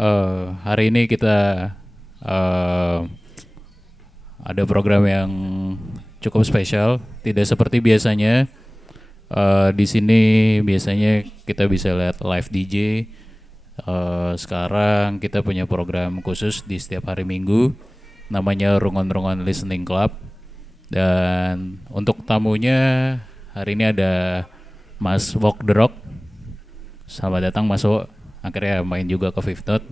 Hari ini kita eh, ada program yang cukup spesial, tidak seperti biasanya. Di sini biasanya kita bisa lihat live DJ. Sekarang kita punya program khusus di setiap hari Minggu, namanya Rungon-Rungon Listening Club. Dan untuk tamunya hari ini ada Mas Walk the Rock. Selamat datang Mas Wo. Akhirnya main juga ke Fifth Note.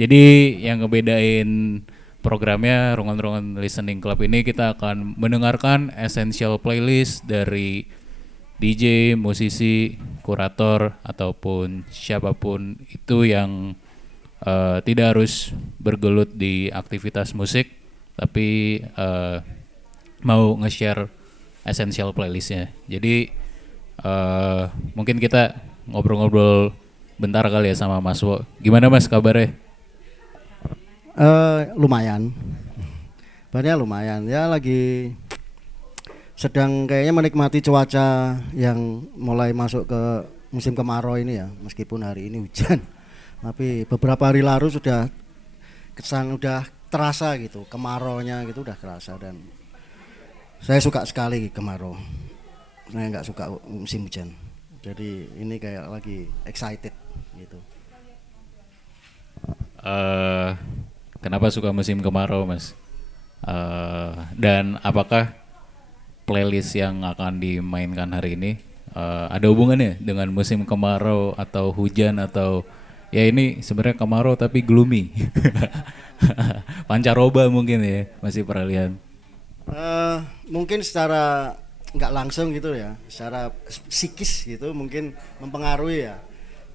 Jadi yang ngebedain programnya Rungon-Rungon Listening Club ini, kita akan mendengarkan essential playlist dari DJ, musisi, kurator, ataupun siapapun itu yang tidak harus bergelut di aktivitas musik, tapi mau nge-share essential playlistnya. Jadi mungkin kita ngobrol-ngobrol bentar kali ya sama Mas Wo. Gimana Mas kabarnya? Lumayan, banyak lumayan. Ya lagi sedang kayaknya menikmati cuaca yang mulai masuk ke musim kemarau ini ya. Meskipun hari ini hujan, tapi beberapa hari lalu sudah udah terasa gitu, kemaraunya gitu udah terasa. Dan saya suka sekali kemarau. Saya nggak suka musim hujan. Jadi ini kayak lagi excited gitu. Kenapa suka musim kemarau Mas? Dan apakah playlist yang akan dimainkan hari ini ada hubungannya dengan musim kemarau atau hujan, atau ya ini sebenarnya kemarau tapi gloomy? Pancaroba mungkin ya, masih peralihan. Mungkin secara nggak langsung gitu ya, secara psikis gitu mungkin mempengaruhi ya.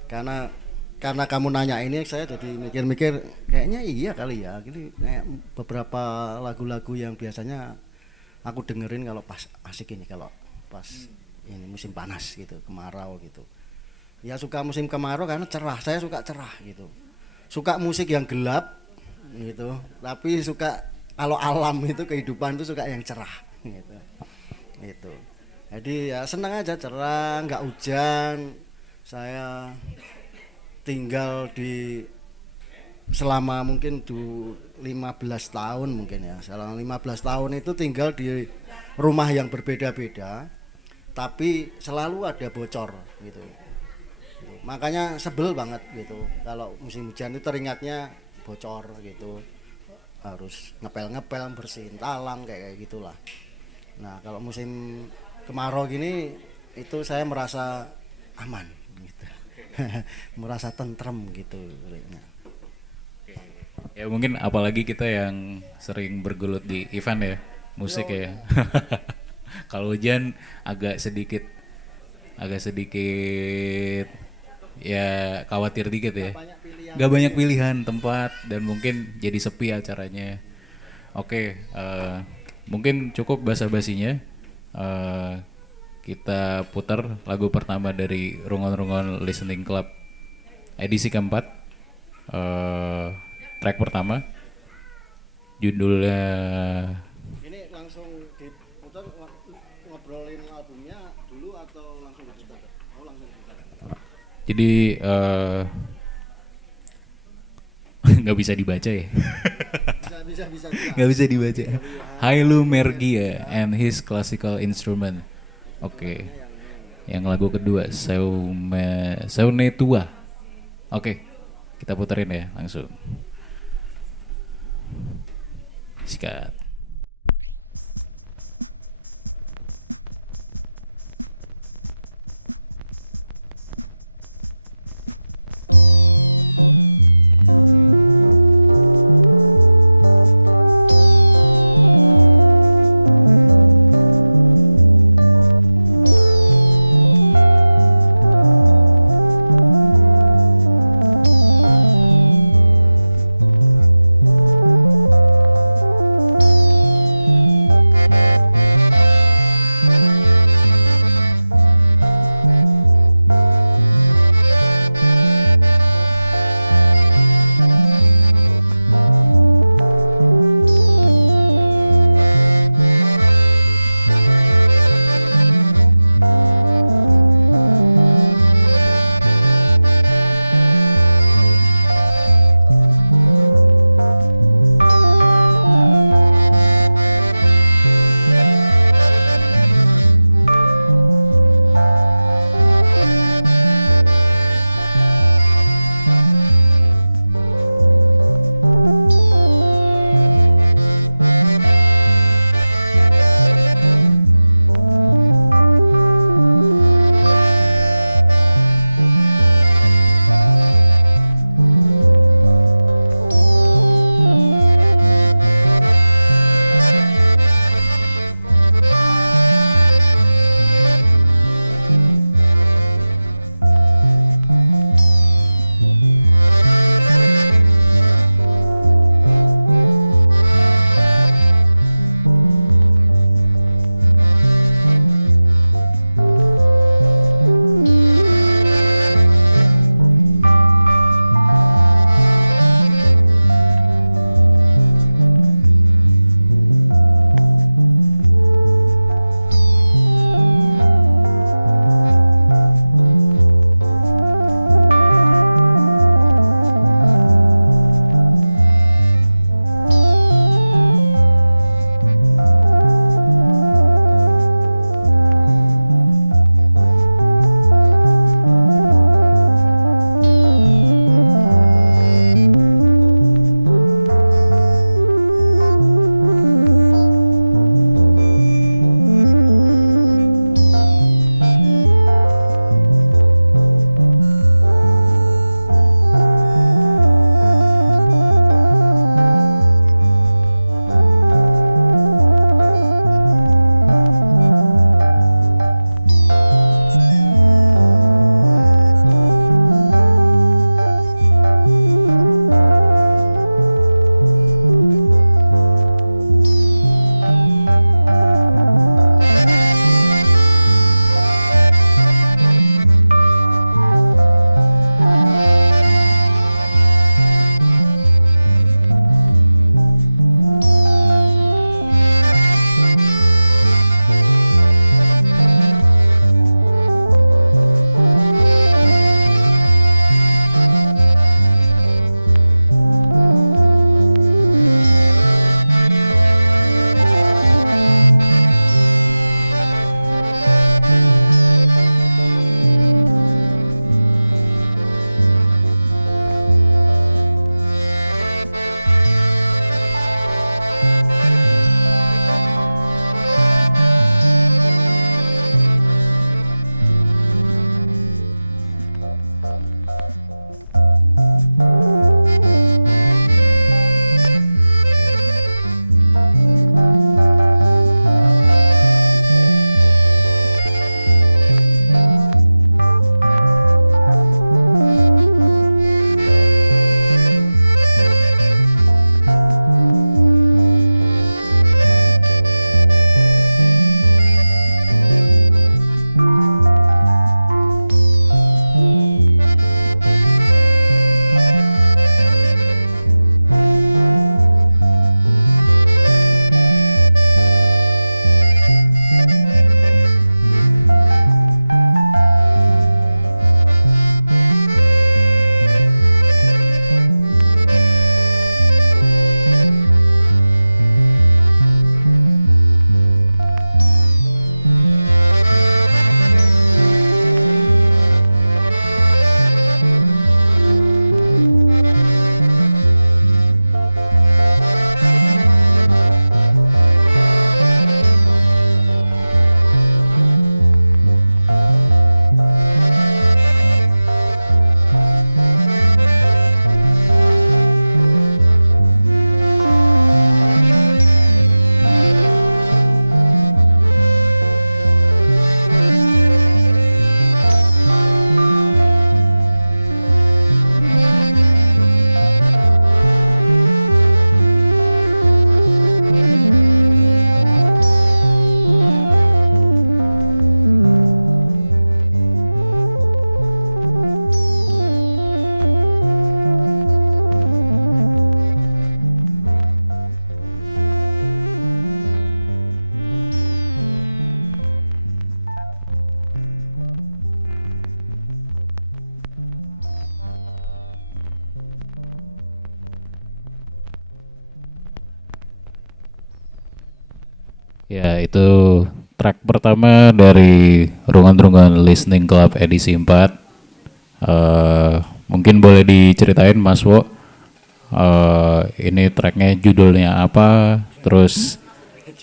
Karena kamu nanya ini, saya jadi mikir-mikir kayaknya iya kali ya. Gini kayak beberapa lagu-lagu yang biasanya aku dengerin kalau pas asik ini, kalau pas ini musim panas gitu, kemarau gitu. Ya suka musim kemarau karena cerah. Saya suka cerah gitu. Suka musik yang gelap gitu, tapi suka kalau alam itu, kehidupan itu suka yang cerah gitu. Itu. Jadi ya senang aja, cerah, nggak hujan. Saya tinggal di selama mungkin 15 tahun mungkin ya. Selama 15 tahun itu tinggal di rumah yang berbeda-beda, tapi selalu ada bocor gitu. Makanya sebel banget gitu. Kalau musim hujan itu teringatnya bocor gitu. Harus ngepel-ngepel, bersihin talang kayak gitulah. Nah, kalau musim kemarau gini itu saya merasa aman gitu. Merasa tentrem gitu. Ya mungkin apalagi kita yang sering bergelut di event ya, musik ya. Kalau hujan agak sedikit ya khawatir dikit ya. Gak banyak pilihan tempat dan mungkin jadi sepi acaranya. Oke, mungkin cukup basa-basinya. Eh, kita putar lagu pertama dari Rungon-Rungon Listening Club edisi keempat. Track pertama judulnya, Ini langsung diputar, ngobrolin albumnya dulu atau langsung diputar? Oh, langsung diputar. jadi nggak bisa dibaca ya. Bisa. Nggak bisa dibaca. Hailu Mergia and his classical instrument. Oke. Yang lagu kedua Seune Tua. Oke, kita puterin ya langsung. Sikat. Ya, itu track pertama dari Rungan-Rungan Listening Club edisi 4. Mungkin boleh diceritain Mas Wo, ini tracknya judulnya apa, terus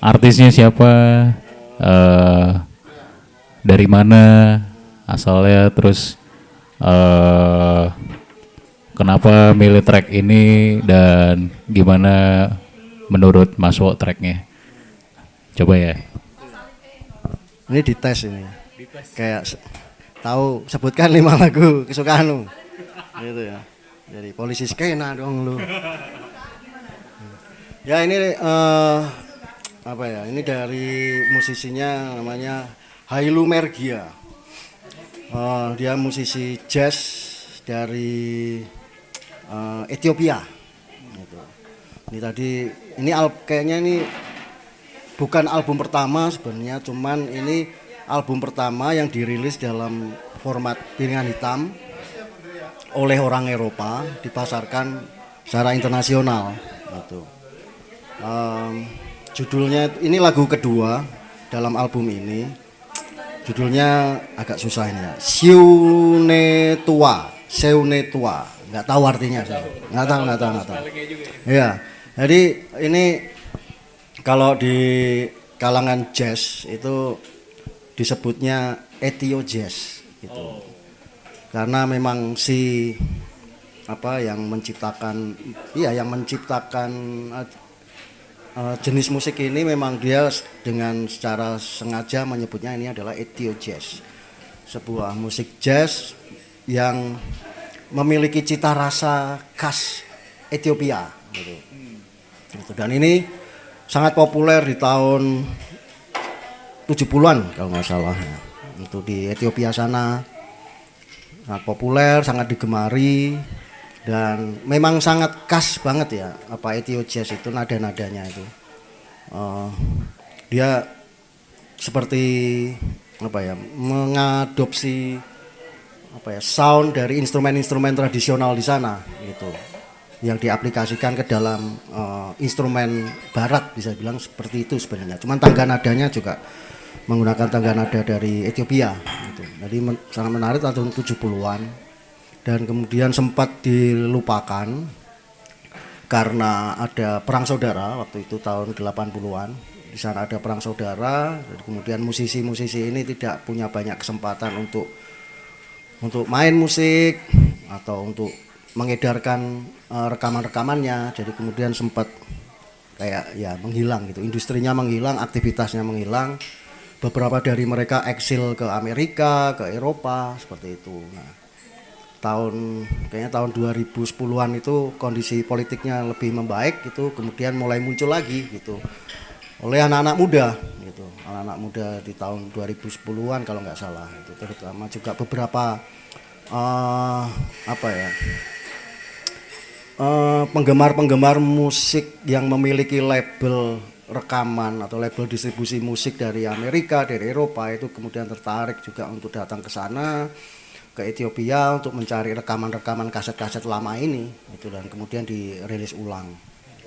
artisnya siapa, eh, dari mana asalnya, terus eh, kenapa milih track ini, dan gimana menurut Mas Wo tracknya. Coba ya. Ini dites ini. Kayak tahu sebutkan 5 lagu kesukaanmu. Gitu ya. Jadi polisi skena dong lu. Ya ini apa ya? Ini dari musisinya namanya Hailu Mergia. Dia musisi jazz dari Ethiopia. Gitu. Ini tadi kayaknya ini bukan album pertama sebenarnya, cuman ini album pertama yang dirilis dalam format piringan hitam oleh orang Eropa, dipasarkan secara internasional. Gitu. Judulnya ini lagu kedua dalam album ini. Judulnya agak susah ini ya. Seunetua. Nggak tahu artinya saya. Nggak tahu. Iya. Jadi ini kalau di kalangan jazz itu disebutnya Ethio Jazz gitu. Karena memang yang menciptakan jenis musik ini memang dia dengan secara sengaja menyebutnya ini adalah Ethio Jazz. Sebuah musik jazz yang memiliki cita rasa khas Ethiopia gitu. Dan ini sangat populer di tahun 70-an kalau nggak salah. Itu di Ethiopia sana sangat populer, sangat digemari, dan memang sangat khas banget ya Ethio Jazz itu nada-nadanya itu. Dia seperti mengadopsi sound dari instrumen-instrumen tradisional di sana gitu, yang diaplikasikan ke dalam instrumen barat, bisa bilang seperti itu sebenarnya. Cuman tangga nadanya juga menggunakan tangga nada dari Ethiopia gitu. Jadi sangat menarik tahun 70-an, dan kemudian sempat dilupakan karena ada perang saudara waktu itu tahun 80-an. Di sana ada perang saudara, dan kemudian musisi-musisi ini tidak punya banyak kesempatan untuk main musik atau untuk mengedarkan rekaman-rekamannya. Jadi kemudian sempat kayak ya menghilang gitu, industrinya menghilang, aktivitasnya menghilang. Beberapa dari mereka eksil ke Amerika, ke Eropa, seperti itu. Nah, kayaknya tahun 2010-an itu kondisi politiknya lebih membaik gitu, kemudian mulai muncul lagi gitu oleh anak-anak muda gitu. Anak-anak muda di tahun 2010-an kalau nggak salah itu, terutama juga beberapa penggemar-penggemar musik yang memiliki label rekaman atau label distribusi musik dari Amerika, dari Eropa, itu kemudian tertarik juga untuk datang ke sana, ke Ethiopia, untuk mencari rekaman-rekaman kaset-kaset lama ini itu, dan kemudian dirilis ulang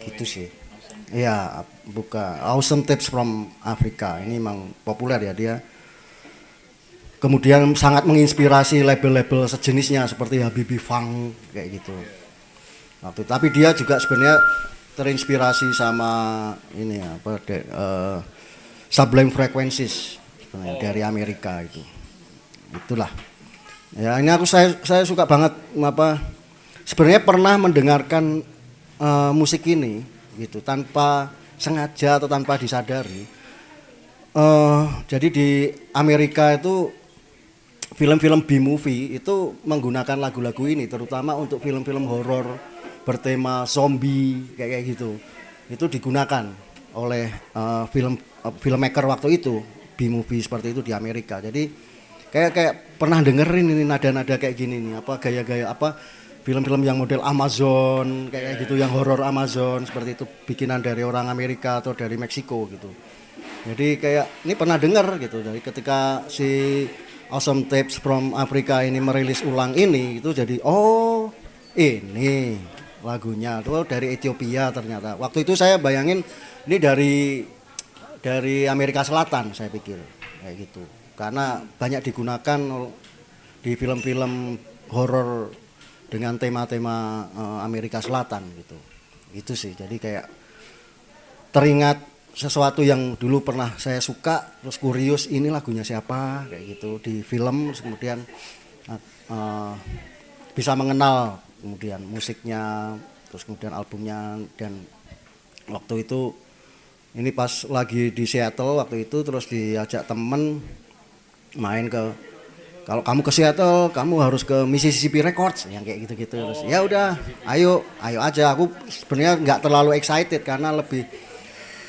gitu sih. Iya, buka Awesome Tapes from Africa ini memang populer ya dia. Kemudian sangat menginspirasi label-label sejenisnya seperti Habibi Funk kayak gitu. Tapi dia juga sebenarnya terinspirasi sama ini Sublime Frequencies sebenarnya dari Amerika itu. Itulah. Ya, ini saya suka banget sebenarnya pernah mendengarkan musik ini gitu tanpa sengaja atau tanpa disadari. Jadi di Amerika itu film-film B-movie itu menggunakan lagu-lagu ini terutama untuk film-film horor bertema zombie kayak gitu. Itu digunakan oleh filmmaker waktu itu, B-movie seperti itu di Amerika. Jadi kayak pernah dengerin ini nada-nada kayak gini nih, gaya-gaya film-film yang model Amazon kayak gitu, yang horor Amazon seperti itu, bikinan dari orang Amerika atau dari Meksiko gitu. Jadi kayak ini pernah dengar gitu. Jadi ketika si Awesome Tapes from Africa ini merilis ulang ini, itu jadi ini lagunya tuh dari Ethiopia ternyata. Waktu itu saya bayangin ini dari Amerika Selatan saya pikir kayak gitu. Karena banyak digunakan di film-film horor dengan tema-tema Amerika Selatan gitu. Itu sih. Jadi kayak teringat sesuatu yang dulu pernah saya suka, terus kurios ini lagunya siapa kayak gitu di film, terus kemudian bisa mengenal kemudian musiknya, terus kemudian albumnya. Dan waktu itu ini pas lagi di Seattle waktu itu, terus diajak temen main ke, kalau kamu ke Seattle kamu harus ke Mississippi Records yang kayak gitu-gitu. Terus ya udah, ayo aja. Aku sebenarnya nggak terlalu excited karena lebih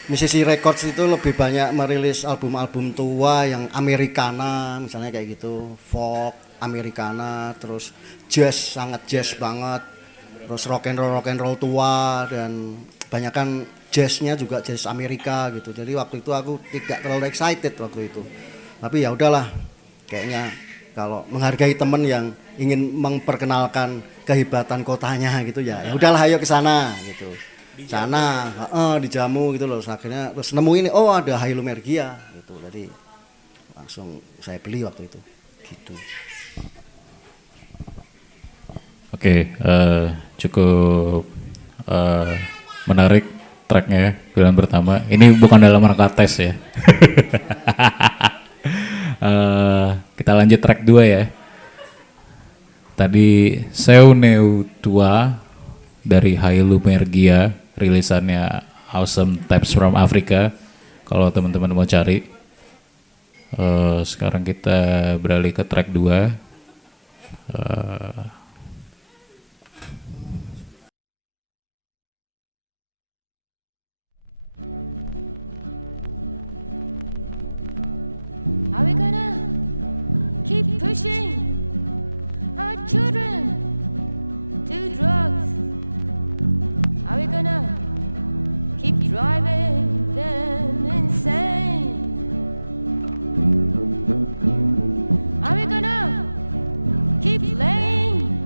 Mississippi Records itu lebih banyak merilis album-album tua yang Americana misalnya kayak gitu, folk Americana, terus jazz, sangat jazz banget, terus rock and roll tua, dan banyakan jazznya juga jazz Amerika gitu. Jadi waktu itu aku tidak terlalu excited waktu itu. Tapi ya udahlah, kayaknya kalau menghargai temen yang ingin memperkenalkan kehebatan kotanya gitu ya udahlah ayo ke sana gitu. Sana dijamu gitu loh. Akhirnya terus nemu ini, oh ada Hylumergia gitu. Jadi langsung saya beli waktu itu gitu. Oke, cukup menarik tracknya ya, pilihan pertama. Ini bukan dalam rangka tes ya. Kita lanjut track 2 ya. Tadi Seu Neu Tua dari Hylumergia, rilisannya Awesome Tapes from Africa. Kalau teman-teman mau cari. Sekarang kita beralih ke track 2. Are we gonna keep pushing our children to drugs? Are we gonna keep driving them insane? Are we gonna keep laying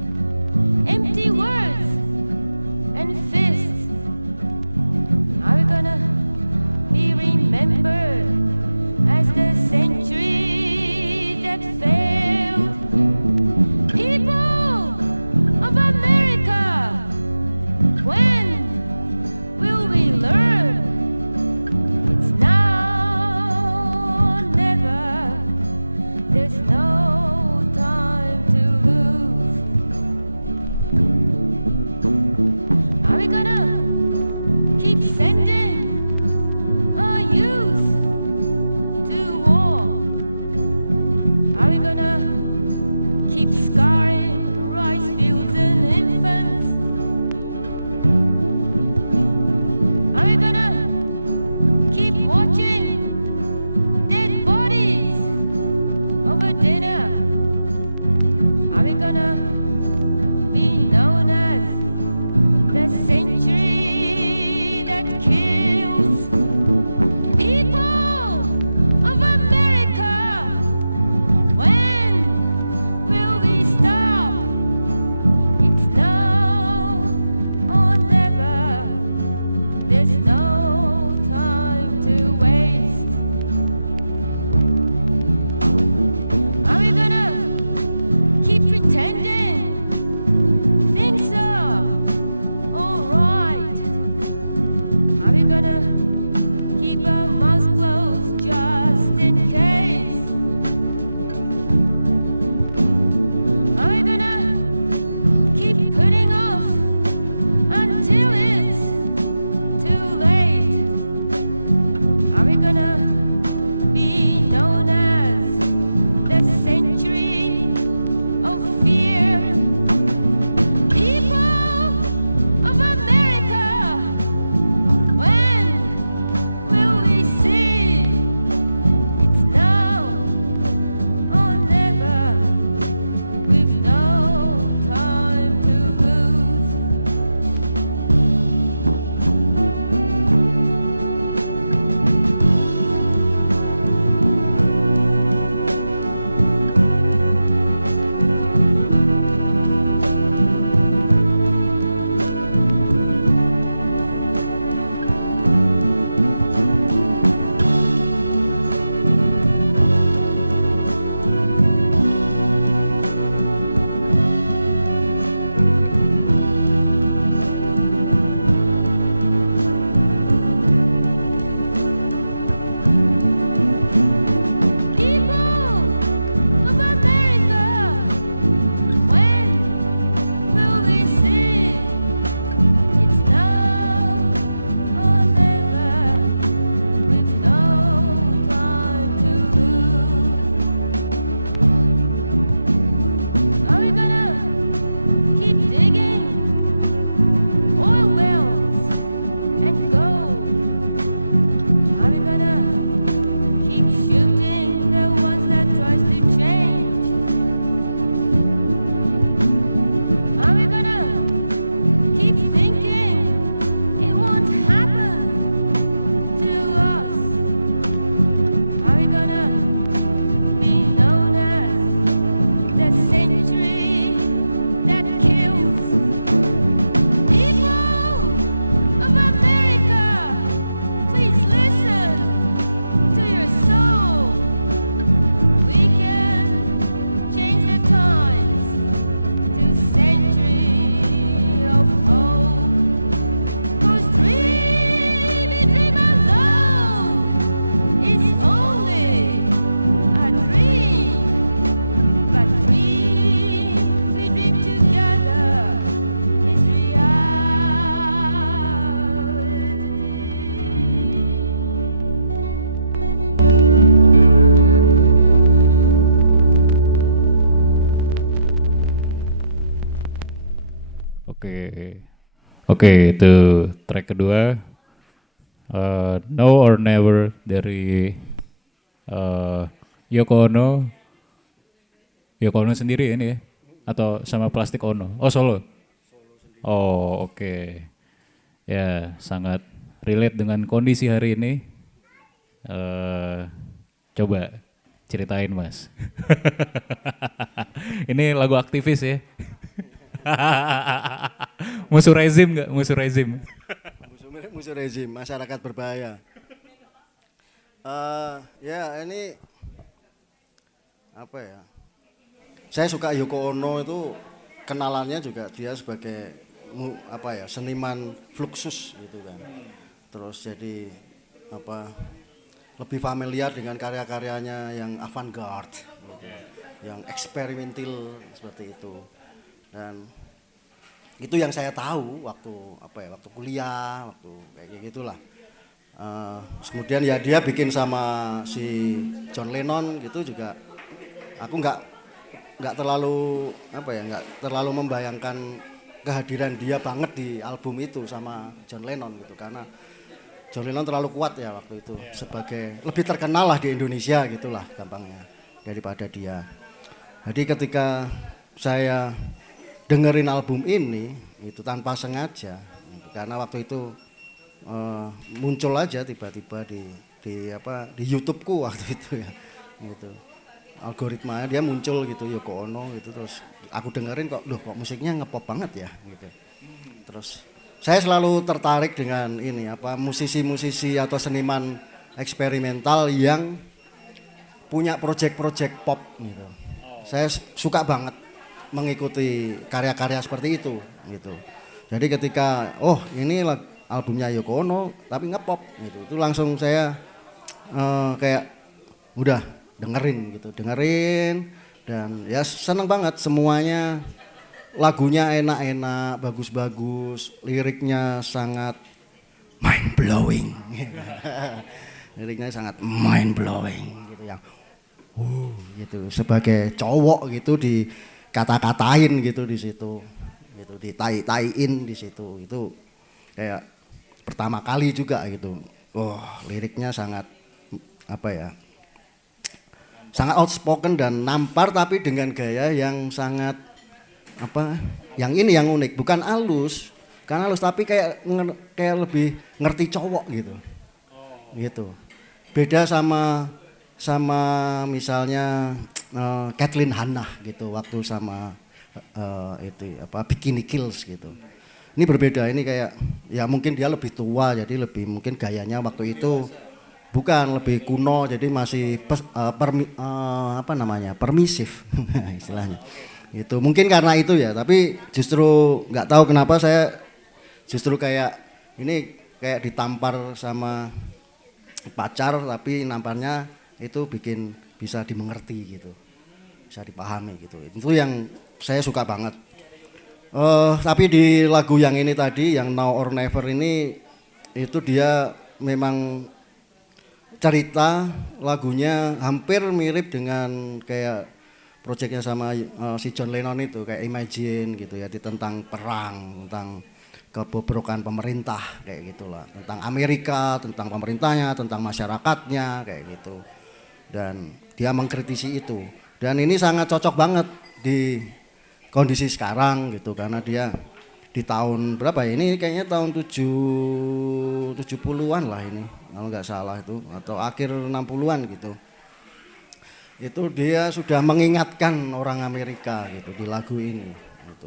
Oke, itu track kedua, Now or Never dari eh, Yoko Ono. Yoko Ono sendiri ini ya? Atau sama Plastik Ono? Oh solo? Oh oke. Ya sangat relate dengan kondisi hari ini. Coba ceritain mas. Ini lagu aktivis ya? Musuh rezim nggak? Musuh rezim. Musuh rezim, masyarakat berbahaya. Ya ini apa ya? Saya suka Yoko Ono itu kenalannya juga dia sebagai apa ya seniman Fluxus gitu kan. Terus jadi apa lebih familiar dengan karya-karyanya yang avant-garde, gitu, yang eksperimental seperti itu. Dan itu yang saya tahu waktu apa ya waktu kuliah, waktu kayak gitulah. Kemudian ya dia bikin sama si John Lennon gitu juga. Aku nggak terlalu apa ya nggak terlalu membayangkan kehadiran dia banget di album itu sama John Lennon gitu karena John Lennon terlalu kuat ya waktu itu sebagai lebih terkenal lah di Indonesia gitulah gampangnya daripada dia. Jadi ketika saya dengerin album ini itu tanpa sengaja gitu, karena waktu itu muncul aja tiba-tiba di YouTubeku waktu itu ya gitu. Algoritmanya dia muncul gitu Yoko Ono gitu terus aku dengerin kok musiknya ngepop banget ya gitu. Terus saya selalu tertarik dengan ini apa musisi-musisi atau seniman eksperimental yang punya project-project pop gitu. Saya suka banget mengikuti karya-karya seperti itu gitu. Jadi ketika ini albumnya Yoko Ono tapi ngepop gitu. Itu langsung saya kayak udah dengerin dan ya seneng banget semuanya. Lagunya enak-enak, bagus-bagus, liriknya sangat mind blowing. Liriknya sangat mind blowing gitu yang gitu sebagai cowok gitu dikata-katain gitu di situ. Gitu ditai-taiin di situ. Itu kayak pertama kali juga gitu. Liriknya sangat apa ya? Sangat outspoken dan nampar tapi dengan gaya yang sangat apa yang ini yang unik bukan halus karena halus tapi kayak lebih ngerti cowok gitu beda sama misalnya Kathleen Hanna gitu waktu sama itu apa Bikini Kills gitu ini berbeda ini kayak ya mungkin dia lebih tua jadi lebih mungkin gayanya waktu itu bukan lebih kuno jadi masih permisif istilahnya. Itu mungkin karena itu ya tapi justru nggak tahu kenapa saya justru kayak ini kayak ditampar sama pacar tapi namparnya itu bikin bisa dimengerti gitu bisa dipahami gitu itu yang saya suka banget tapi di lagu yang ini tadi yang Now or Never ini itu dia memang cerita lagunya hampir mirip dengan kayak proyeknya sama si John Lennon itu kayak Imagine gitu ya tentang perang, tentang kebobrokan pemerintah kayak gitulah, tentang Amerika, tentang pemerintahnya, tentang masyarakatnya kayak gitu. Dan dia mengkritisi itu. Dan ini sangat cocok banget di kondisi sekarang gitu karena dia di tahun berapa ya? Ini kayaknya tahun 70-an lah ini kalau nggak salah itu atau akhir 60-an gitu. Itu dia sudah mengingatkan orang Amerika gitu di lagu ini gitu.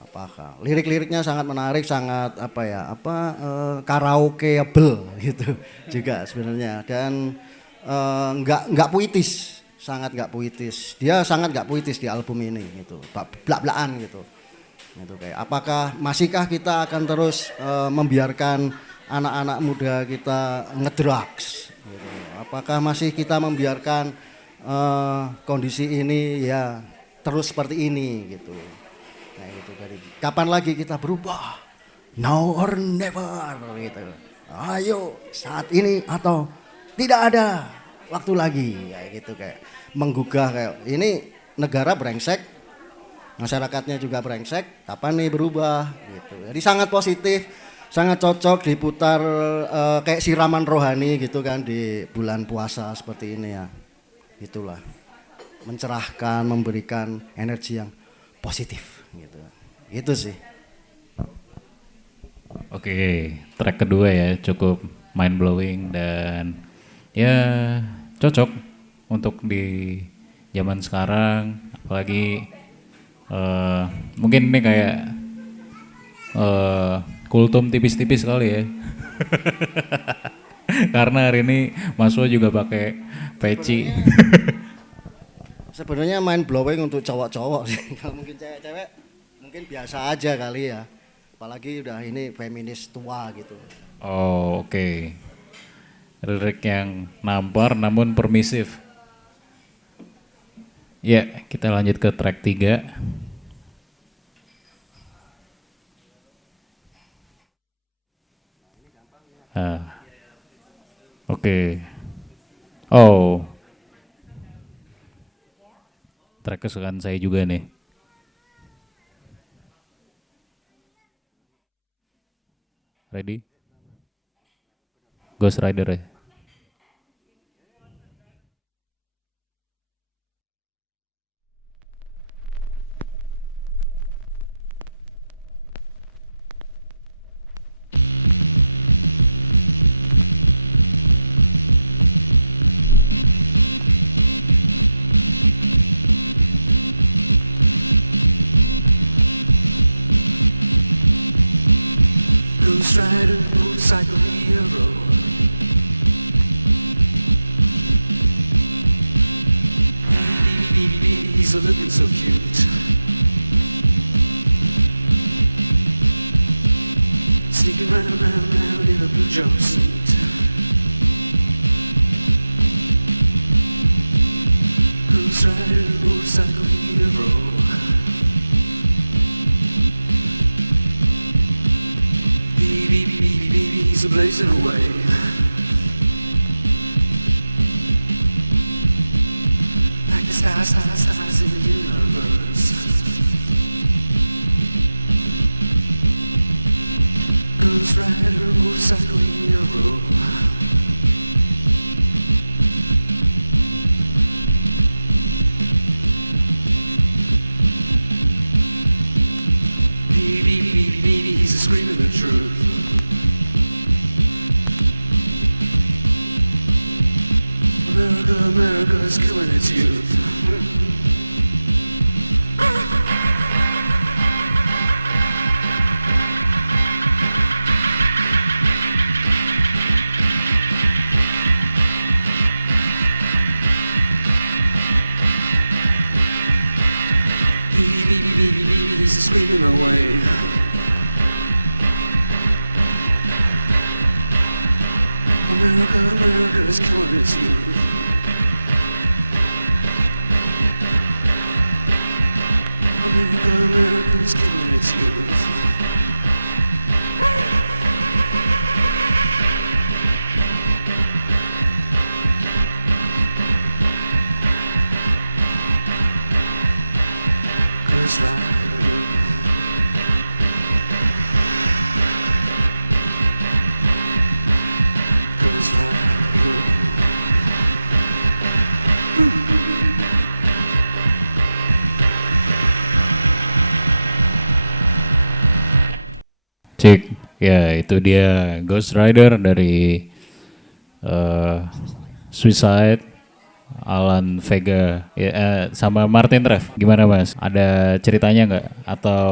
Apakah lirik-liriknya sangat menarik sangat karaokeable gitu juga sebenarnya dan nggak puitis sangat nggak puitis dia sangat nggak puitis di album ini gitu blak-blakan gitu kayak apakah masihkah kita akan terus membiarkan anak-anak muda kita ngedrugs gitu. Apakah masih kita membiarkan kondisi ini ya terus seperti ini gitu. Nah gitu dari kapan lagi kita berubah? Now or never gitu. Ayo saat ini atau tidak ada waktu lagi kayak gitu kayak menggugah kayak ini negara brengsek masyarakatnya juga brengsek, kapan nih berubah gitu. Jadi sangat positif, sangat cocok diputar kayak siraman rohani gitu kan di bulan puasa seperti ini ya. Itulah, mencerahkan, memberikan energi yang positif gitu. Itu sih. Oke, track kedua ya cukup mind blowing dan ya cocok untuk di zaman sekarang, apalagi mungkin ini kayak kultum tipis-tipis kali ya. Karena hari ini Mas Wo juga pakai peci. Sebenarnya mind blowing untuk cowok-cowok sih. Kalau mungkin cewek-cewek mungkin biasa aja kali ya. Apalagi udah ini feminis tua gitu. Oh, oke. Lirik yang nampar namun permisif. Ya, kita lanjut ke track 3. Oke. Oh. Track kesukaan saya juga nih. Ready? Ghost Rider ya. Ghost Rider, motorcycle hero. He's a looking so cute. Sneaking round in a blue jumpsuit. Ghost Rider, motorcycle hero. He's blazing away. Like the stars in the universe. Ghost Rider, motorcycle hero. He's screaming the truth. America's killing its youth. He's screaming away. America's killing its youth. America's killing its youth. Ghost Rider. Ghost Rider. Cik, ya itu dia Ghost Rider dari Suicide, Alan Vega ya, sama Martin Trev. Gimana Mas? Ada ceritanya nggak? Atau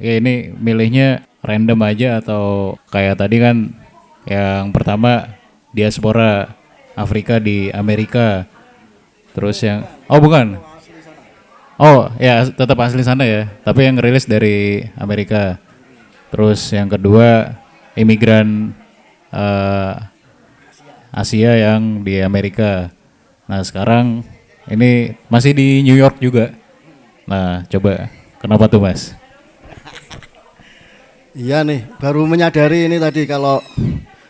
ya ini milihnya random aja atau kayak tadi kan yang pertama diaspora Afrika di Amerika, terus yang bukan. Oh ya tetap asli sana ya, tapi yang rilis dari Amerika. Terus yang kedua imigran Asia yang di Amerika. Nah sekarang ini masih di New York juga. Nah coba kenapa tuh Mas? Iya nih, baru menyadari ini tadi kalau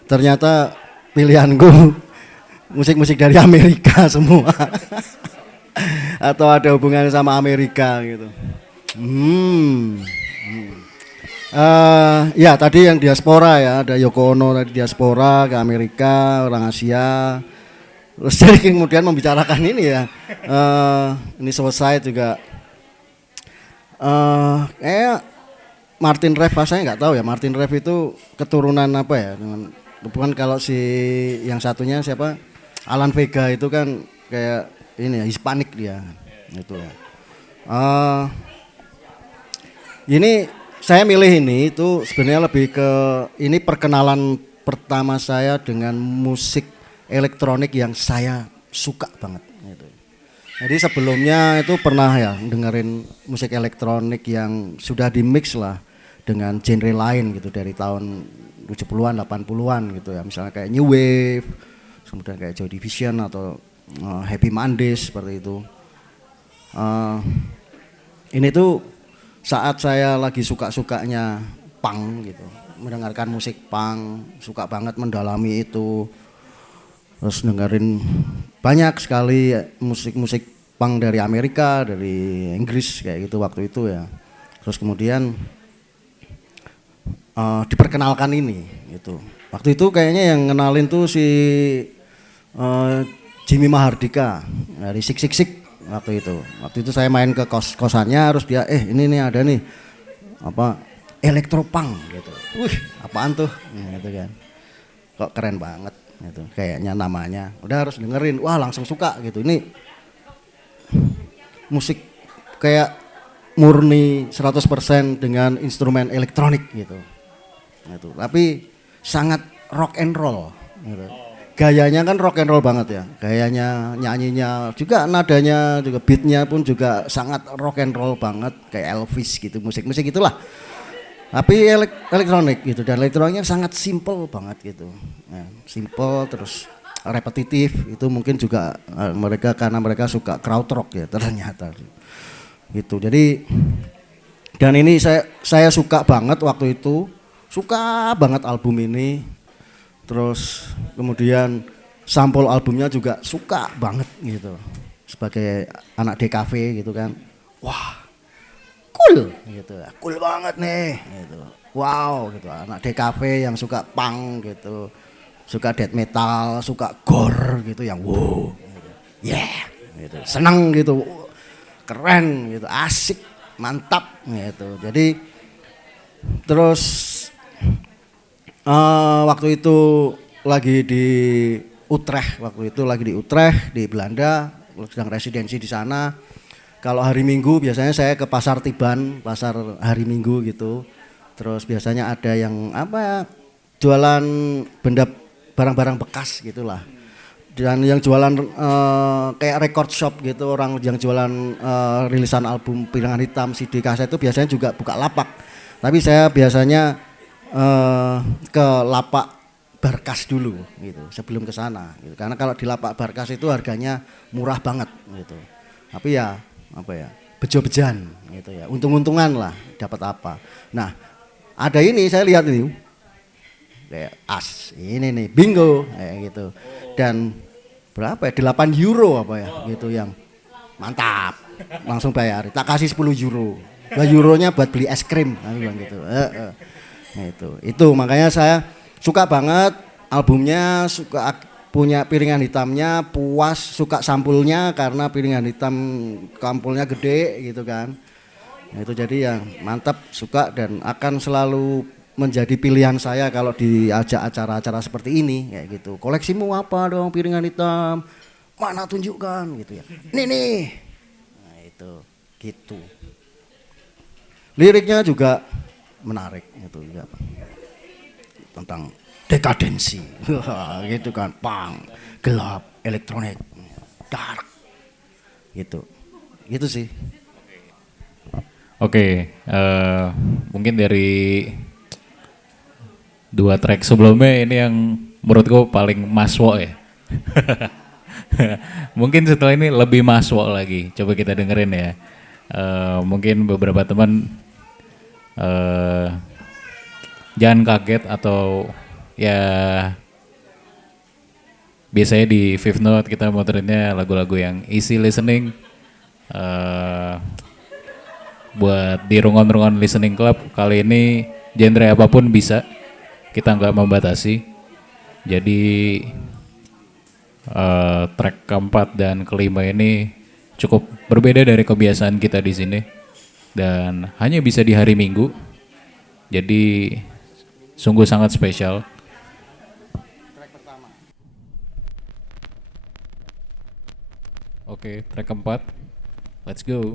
ternyata pilihanku musik-musik dari Amerika semua. Atau ada hubungannya sama Amerika gitu. Hmm. Ya tadi yang diaspora ya, ada Yoko Ono tadi diaspora ke Amerika, orang Asia. Terus jadi kemudian membicarakan ini ya, ini selesai juga. Kayak Martin Rev, saya nggak tahu ya, Martin Rev itu keturunan apa ya, dengan bukan kalau si yang satunya siapa, Alan Vega itu kan kayak ini ya, Hispanik dia, itu ya. Ini saya milih ini itu sebenarnya lebih ke ini perkenalan pertama saya dengan musik elektronik yang saya suka banget gitu. Jadi sebelumnya itu pernah ya dengerin musik elektronik yang sudah di mix lah dengan genre lain gitu dari tahun 70-an 80-an gitu ya. Misalnya kayak New Wave, kemudian kayak Joy Division atau Happy Mondays seperti itu. Ini tuh saat saya lagi suka-sukanya punk gitu, mendengarkan musik punk, suka banget mendalami itu, terus dengerin banyak sekali musik-musik punk dari Amerika, dari Inggris kayak gitu waktu itu ya. Terus kemudian diperkenalkan ini gitu. Waktu itu kayaknya yang ngenalin tuh si Jimmy Mahardika dari Sik Sik Sik. Waktu itu saya main ke kosannya, harus dia ini nih ada nih apa elektropunk gitu. Apaan tuh gitu kan, kok keren banget gitu kayaknya namanya, udah harus dengerin, wah langsung suka gitu. Ini musik kayak murni 100% dengan instrumen elektronik gitu, tapi sangat rock and roll gitu. Gayanya kan rock and roll banget ya, gayanya, nyanyinya juga, nadanya juga, beatnya pun juga sangat rock and roll banget kayak Elvis gitu, musik-musik itulah. Tapi elektronik gitu, dan elektroniknya sangat simple banget gitu, ya, simple terus repetitif. Itu mungkin juga mereka karena mereka suka crowd rock ya ternyata gitu. Jadi dan ini saya suka banget waktu itu, suka banget album ini. Terus kemudian sampul albumnya juga suka banget gitu. Sebagai anak DKV gitu kan. Wah, cool gitu. Cool banget nih gitu. Wow gitu. Anak DKV yang suka punk gitu. Suka death metal, suka gore gitu yang wow gitu. Yeah gitu. Seneng gitu. Keren gitu, asik, mantap gitu. Jadi terus waktu itu lagi di Utrecht, di Belanda, sedang residensi di sana. Kalau hari Minggu biasanya saya ke Pasar Tiban, pasar hari Minggu gitu. Terus biasanya ada yang apa jualan barang-barang bekas gitulah. Dan yang jualan kayak record shop gitu, orang yang jualan rilisan album Piringan Hitam, CD kaset itu biasanya juga buka lapak. Tapi saya biasanya ke lapak Barkas dulu gitu sebelum ke sana gitu. Karena kalau di lapak Barkas itu harganya murah banget gitu. Tapi ya apa ya, bejo-bejan gitu ya. Untung-untungan lah dapat apa. Nah, ada ini saya lihat ini kayak ini nih bingo kayak gitu. Dan berapa ya? 8 euro apa ya gitu yang mantap. Langsung bayar. Tak kasih 10 euro. Lah euronya buat beli es krim aku bilang gitu. Itu makanya saya suka banget albumnya, suka punya Piringan Hitamnya, puas, suka sampulnya karena Piringan Hitam sampulnya gede gitu kan. Itu jadi yang mantap, suka dan akan selalu menjadi pilihan saya kalau diajak acara-acara seperti ini kayak gitu. Koleksimu apa dong Piringan Hitam? Mana tunjukkan gitu ya. Nih. Nah itu gitu. Liriknya juga menarik gitu ya, tentang dekadensi gitu kan, punk, gelap, elektronik, dark gitu sih. Oke, mungkin dari 2 track sebelumnya ini yang menurutku paling maswo ya. Mungkin setelah ini lebih maswo lagi, coba kita dengerin ya. Mungkin beberapa teman jangan kaget atau ya biasanya di Fifth Note kita moterinnya lagu-lagu yang easy listening, buat di Rungon-Rungon Listening Club kali ini genre apapun bisa, kita nggak membatasi. Jadi track keempat dan kelima ini cukup berbeda dari kebiasaan kita di sini dan hanya bisa di hari Minggu. Jadi sungguh sangat spesial. Oke, track keempat. Let's go.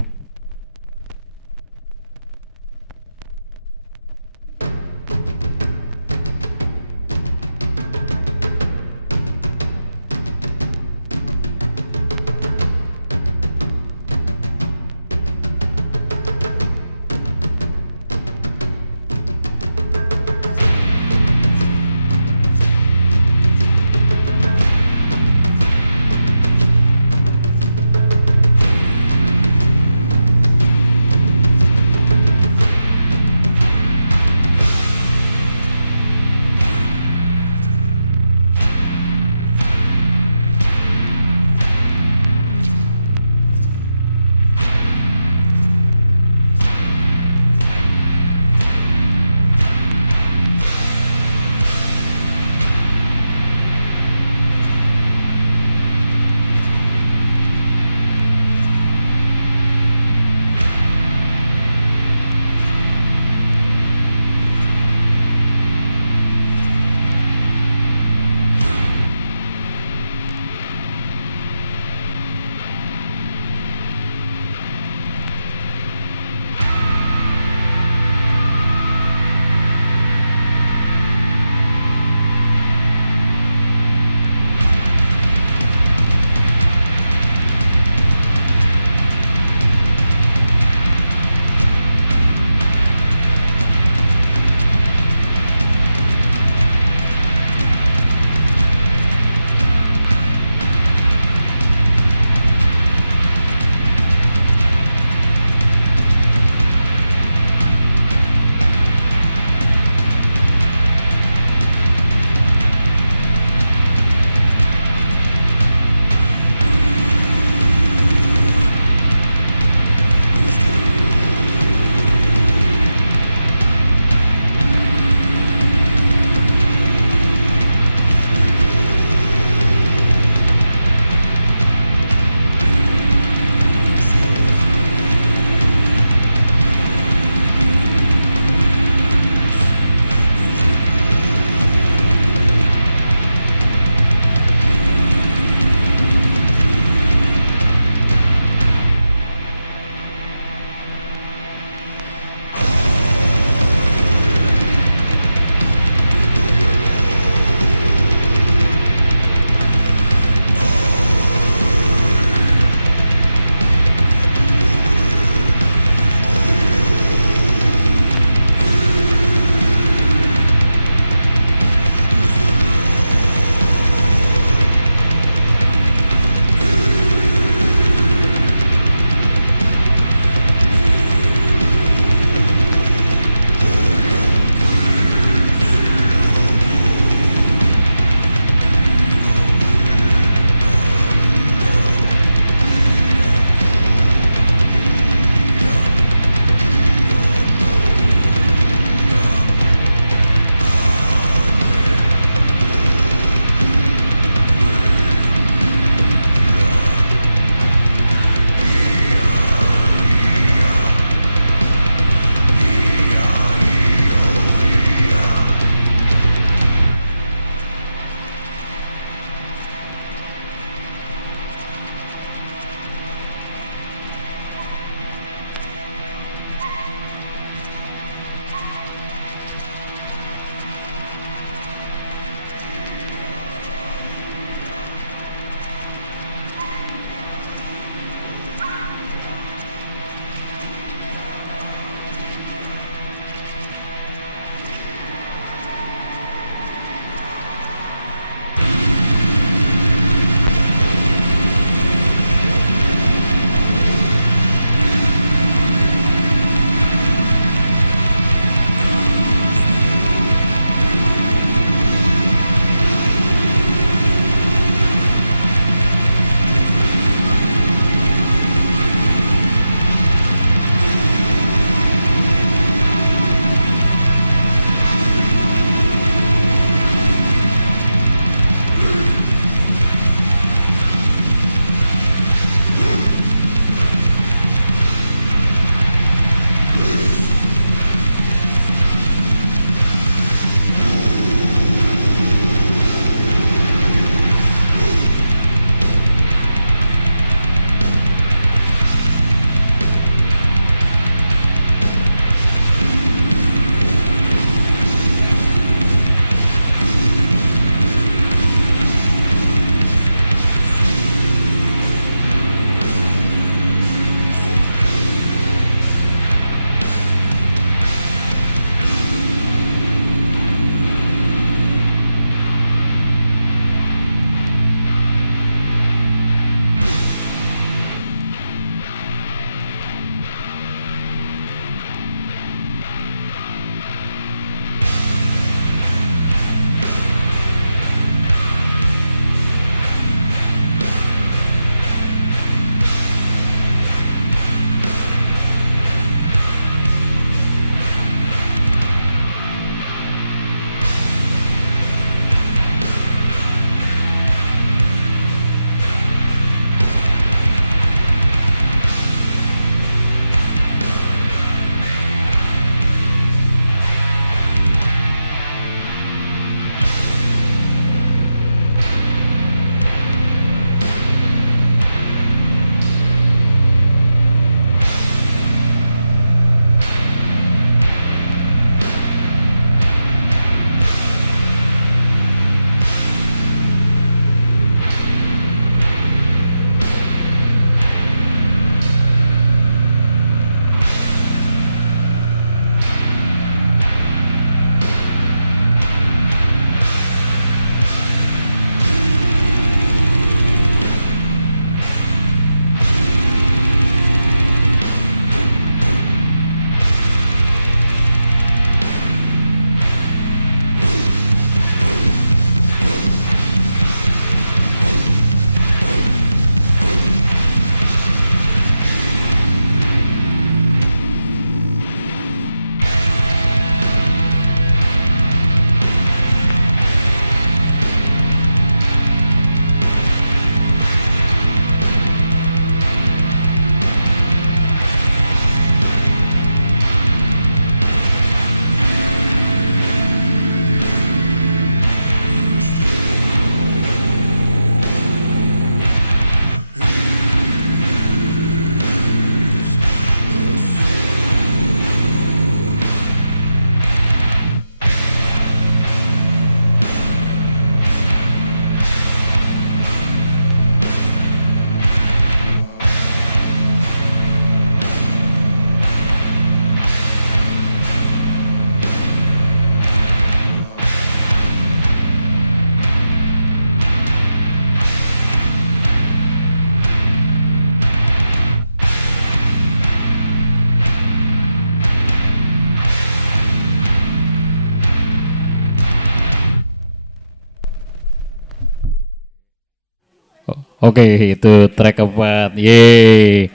Oke, itu track keempat. Yeay.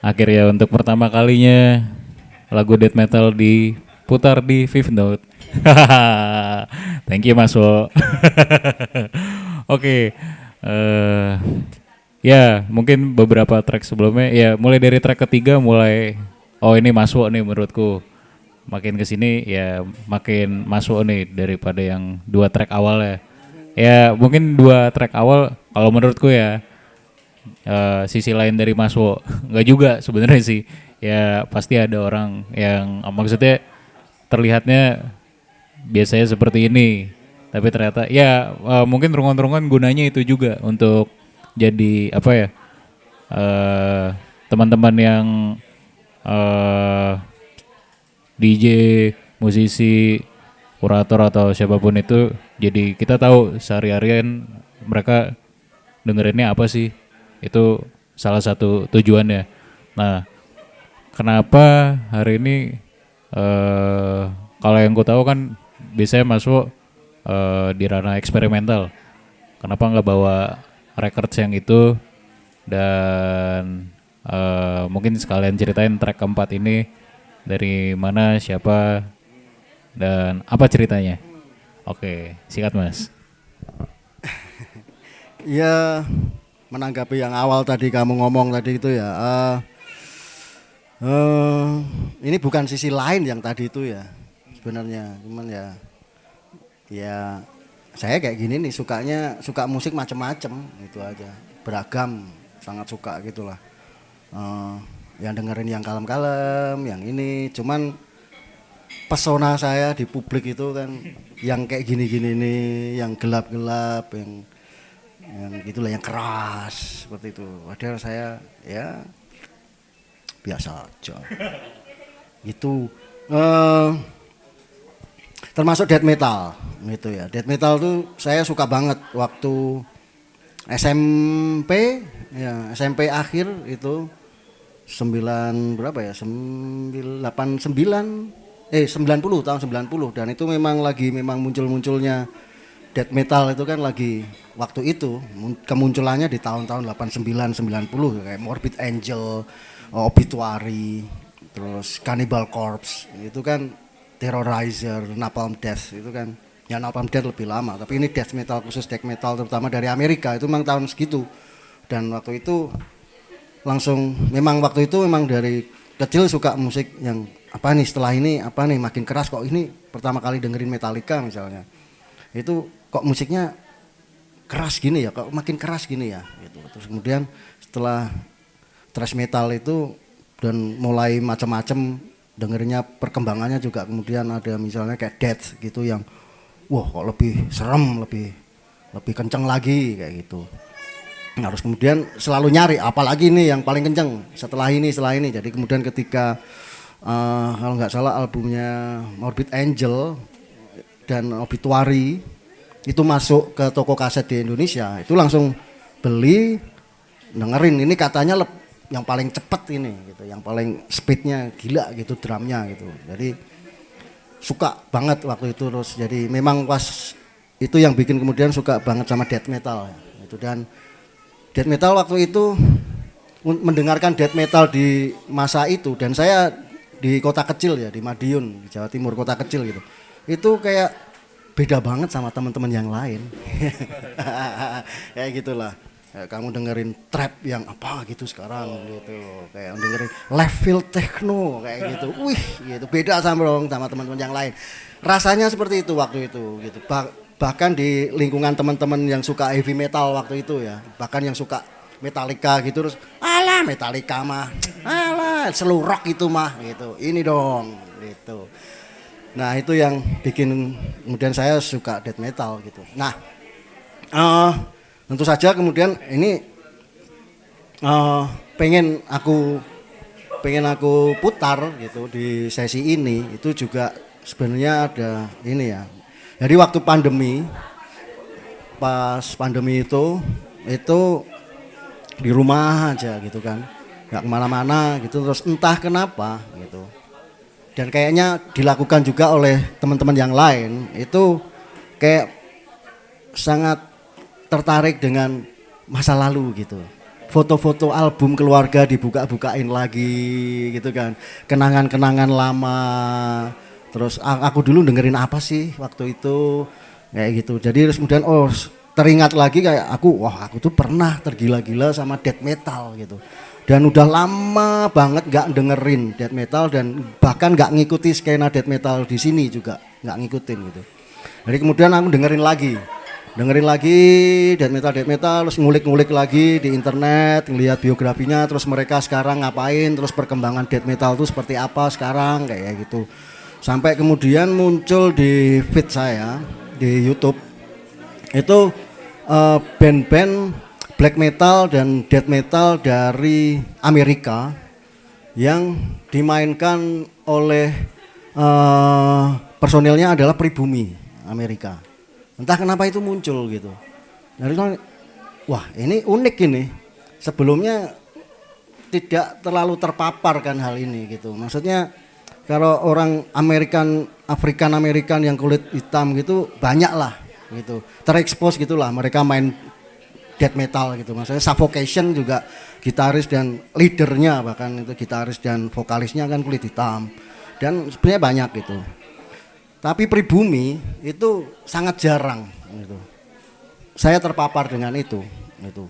Akhirnya untuk pertama kalinya lagu death metal diputar di Fifth Note. Thank you Mas Wo. Oke. Ya, mungkin beberapa track sebelumnya ya mulai dari track ketiga mulai oh ini Mas Wo nih menurutku. Makin kesini ya makin Mas Wo nih daripada yang 2 track awal ya. Ya, mungkin 2 track awal kalau menurutku ya sisi lain dari Mas Wo. Enggak juga sebenarnya sih. Ya pasti ada orang yang maksudnya terlihatnya biasanya seperti ini. Tapi ternyata ya mungkin rungon-rungon gunanya itu juga untuk jadi apa ya? Teman-teman yang DJ, musisi, kurator atau siapapun itu jadi kita tahu sehari-harian mereka dengerinnya apa sih. Itu salah satu tujuannya. Nah, kenapa hari ini kalau yang gue tahu kan biasanya masuk di ranah eksperimental. Kenapa nggak bawa records yang itu dan mungkin sekalian ceritain track keempat ini dari mana, siapa dan apa ceritanya? Oke, sikat Mas. Ya menanggapi yang awal tadi kamu ngomong tadi itu ya. Ini bukan sisi lain yang tadi itu ya sebenarnya, cuman ya saya kayak gini nih suka musik macam-macam itu aja, beragam, sangat suka gitulah. Yang dengerin yang kalem-kalem, yang ini, cuman pesona saya di publik itu kan yang kayak gini-gini nih, yang gelap-gelap, yang gitulah, yang keras seperti itu. Padahal saya ya biasa aja. Gitu. Termasuk death metal gitu ya. Death metal tuh saya suka banget waktu SMP ya, SMP akhir itu 90 tahun 90 dan itu memang muncul-munculnya death metal itu kan lagi waktu itu kemunculannya di tahun-tahun 89 90 kayak Morbid Angel, Obituary, terus Cannibal Corpse itu kan, Terrorizer, Napalm Death itu kan. Ya Napalm Death lebih lama, tapi ini death metal khusus death metal terutama dari Amerika itu memang tahun segitu. Dan waktu itu memang dari kecil suka musik yang apa nih, setelah ini apa nih makin keras, kok ini pertama kali dengerin Metallica misalnya. Itu kok musiknya keras gini ya, kok makin keras gini ya gitu. Terus kemudian setelah thrash metal itu dan mulai macam-macam dengerinnya, perkembangannya juga kemudian ada misalnya kayak death gitu yang wah kok lebih serem, lebih kenceng lagi kayak gitu. Harus kemudian selalu nyari apalagi nih yang paling kenceng setelah ini. Jadi kemudian ketika kalau nggak salah albumnya Morbid Angel dan Obituary itu masuk ke toko kaset di Indonesia, itu langsung beli, dengerin. Ini katanya yang paling cepet ini gitu, yang paling speednya gila gitu, drumnya gitu. Jadi suka banget waktu itu. Terus jadi memang pas itu yang bikin kemudian suka banget sama death metal gitu. Dan death metal waktu itu mendengarkan death metal di masa itu, dan saya di kota kecil ya, di Madiun, di Jawa Timur, kota kecil gitu. Itu kayak beda banget sama teman-teman yang lain. Kayak gitulah. Kayak kamu dengerin trap yang apa gitu sekarang gitu. Kayak dengerin left field techno kayak gitu. Wih, gitu. Beda sama teman-teman yang lain. Rasanya seperti itu waktu itu gitu. Bahkan di lingkungan teman-teman yang suka heavy metal waktu itu ya, bahkan yang suka Metallica gitu, terus alah Metallica mah, alah slow rock itu mah gitu, ini dong gitu. Nah itu yang bikin kemudian saya suka death metal gitu. Nah tentu saja kemudian ini pengen aku putar gitu di sesi ini, itu juga sebenarnya ada ini ya. Jadi waktu pas pandemi itu di rumah aja gitu kan, nggak kemana-mana gitu. Terus entah kenapa gitu, dan kayaknya dilakukan juga oleh teman-teman yang lain, itu kayak sangat tertarik dengan masa lalu gitu. Foto-foto album keluarga dibuka-bukain lagi gitu kan. Kenangan-kenangan lama. Terus aku dulu dengerin apa sih waktu itu kayak gitu. Jadi terus kemudian teringat lagi kayak aku tuh pernah tergila-gila sama death metal gitu. Dan udah lama banget nggak dengerin death metal dan bahkan nggak ngikuti skena death metal di sini juga nggak ngikutin gitu. Jadi kemudian aku dengerin lagi death metal terus ngulik-ngulik lagi di internet, ngelihat biografinya, terus mereka sekarang ngapain, terus perkembangan death metal itu seperti apa sekarang kayak gitu. Sampai kemudian muncul di feed saya di YouTube itu band-band black metal dan death metal dari Amerika yang dimainkan oleh personilnya adalah pribumi Amerika. Entah kenapa itu muncul gitu. Dari wah ini unik ini. Sebelumnya tidak terlalu terpapar kan hal ini gitu. Maksudnya kalau orang African American yang kulit hitam gitu banyak lah gitu. Terekspos gitulah mereka main death metal gitu. Maksudnya Suffocation juga gitaris dan leadernya bahkan itu gitaris dan vokalisnya kan kulit hitam. Dan sebenarnya banyak gitu. Tapi pribumi itu sangat jarang gitu. Saya terpapar dengan itu gitu.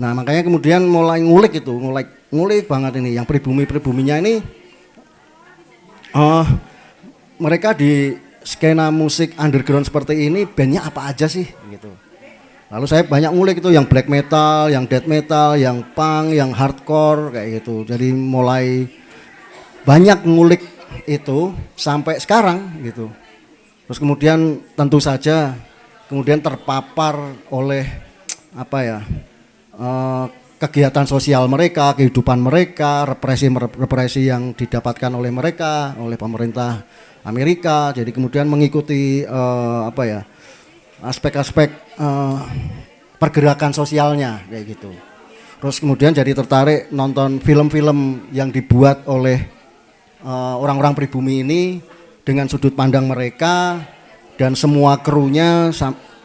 Nah, makanya kemudian mulai ngulik banget ini yang pribumi-pribuminya ini mereka di skena musik underground seperti ini bandnya apa aja sih gitu. Lalu saya banyak ngulik itu yang black metal, yang death metal, yang punk, yang hardcore kayak gitu. Jadi mulai banyak ngulik itu sampai sekarang gitu. Terus kemudian tentu saja kemudian terpapar oleh kegiatan sosial mereka, kehidupan mereka, represi yang didapatkan oleh mereka, oleh pemerintah Amerika. Jadi kemudian mengikuti aspek-aspek pergerakan sosialnya kayak gitu. Terus kemudian jadi tertarik nonton film-film yang dibuat oleh orang-orang pribumi ini dengan sudut pandang mereka dan semua krunya,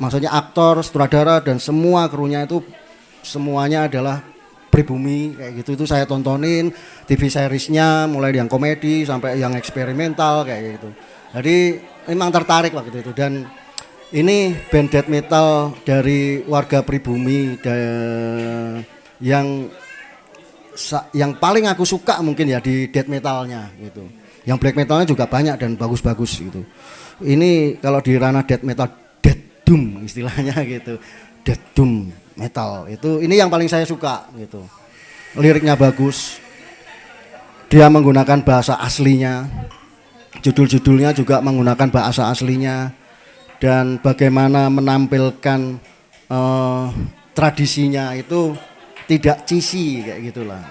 maksudnya aktor, sutradara dan semua krunya itu semuanya adalah pribumi kayak gitu. Itu saya tontonin TV seriesnya mulai yang komedi sampai yang eksperimental kayak gitu. Jadi memang tertarik waktu itu. Dan ini band death metal dari warga pribumi yang paling aku suka mungkin ya di death metalnya gitu. Yang black metalnya juga banyak dan bagus-bagus gitu. Ini kalau di ranah death metal, death doom istilahnya gitu. Death doom metal itu ini yang paling saya suka gitu. Liriknya bagus. Dia menggunakan bahasa aslinya. Judul-judulnya juga menggunakan bahasa aslinya dan bagaimana menampilkan tradisinya itu tidak cheesy kayak gitulah.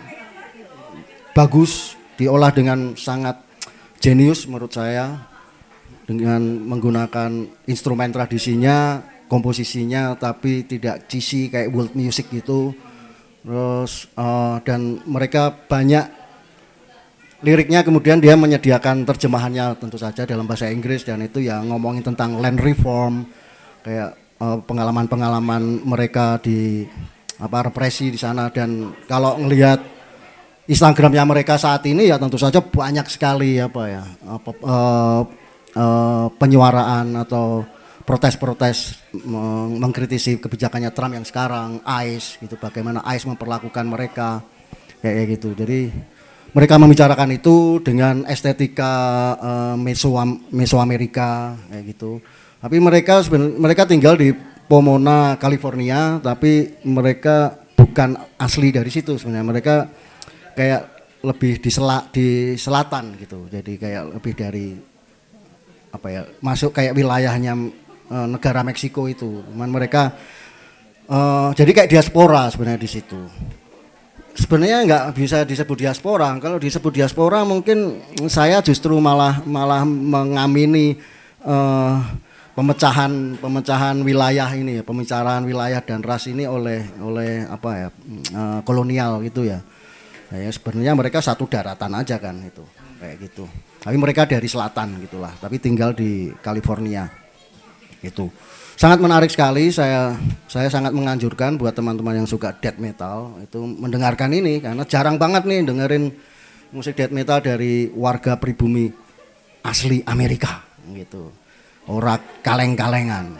Bagus, diolah dengan sangat jenius menurut saya dengan menggunakan instrumen tradisinya, komposisinya tapi tidak cheesy kayak world music gitu. Terus dan mereka banyak liriknya kemudian dia menyediakan terjemahannya tentu saja dalam bahasa Inggris dan itu ya ngomongin tentang land reform kayak pengalaman-pengalaman mereka di represi di sana. Dan kalau ngelihat Instagramnya mereka saat ini ya tentu saja banyak sekali penyuaraan atau protes-protes mengkritisi kebijakannya Trump yang sekarang, ICE gitu, bagaimana ICE memperlakukan mereka kayak gitu. Jadi mereka membicarakan itu dengan estetika Mesoamerika kayak gitu. Tapi mereka tinggal di Pomona, California, tapi mereka bukan asli dari situ sebenarnya. Mereka kayak lebih di selatan gitu. Jadi kayak lebih dari masuk kayak wilayahnya negara Meksiko itu. Cuman mereka jadi kayak diaspora sebenarnya di situ. Sebenarnya nggak bisa disebut diaspora. Kalau disebut diaspora mungkin saya justru malah mengamini pemecahan wilayah ini ya, pemecahan wilayah dan ras ini oleh kolonial gitu ya. Ya sebenarnya mereka satu daratan aja kan itu kayak gitu. Tapi mereka dari selatan gitulah, tapi tinggal di California gitu. sangat menarik sekali. Saya sangat menganjurkan buat teman-teman yang suka death metal itu mendengarkan ini karena jarang banget nih dengerin musik death metal dari warga pribumi asli Amerika gitu. Ora kaleng-kalengan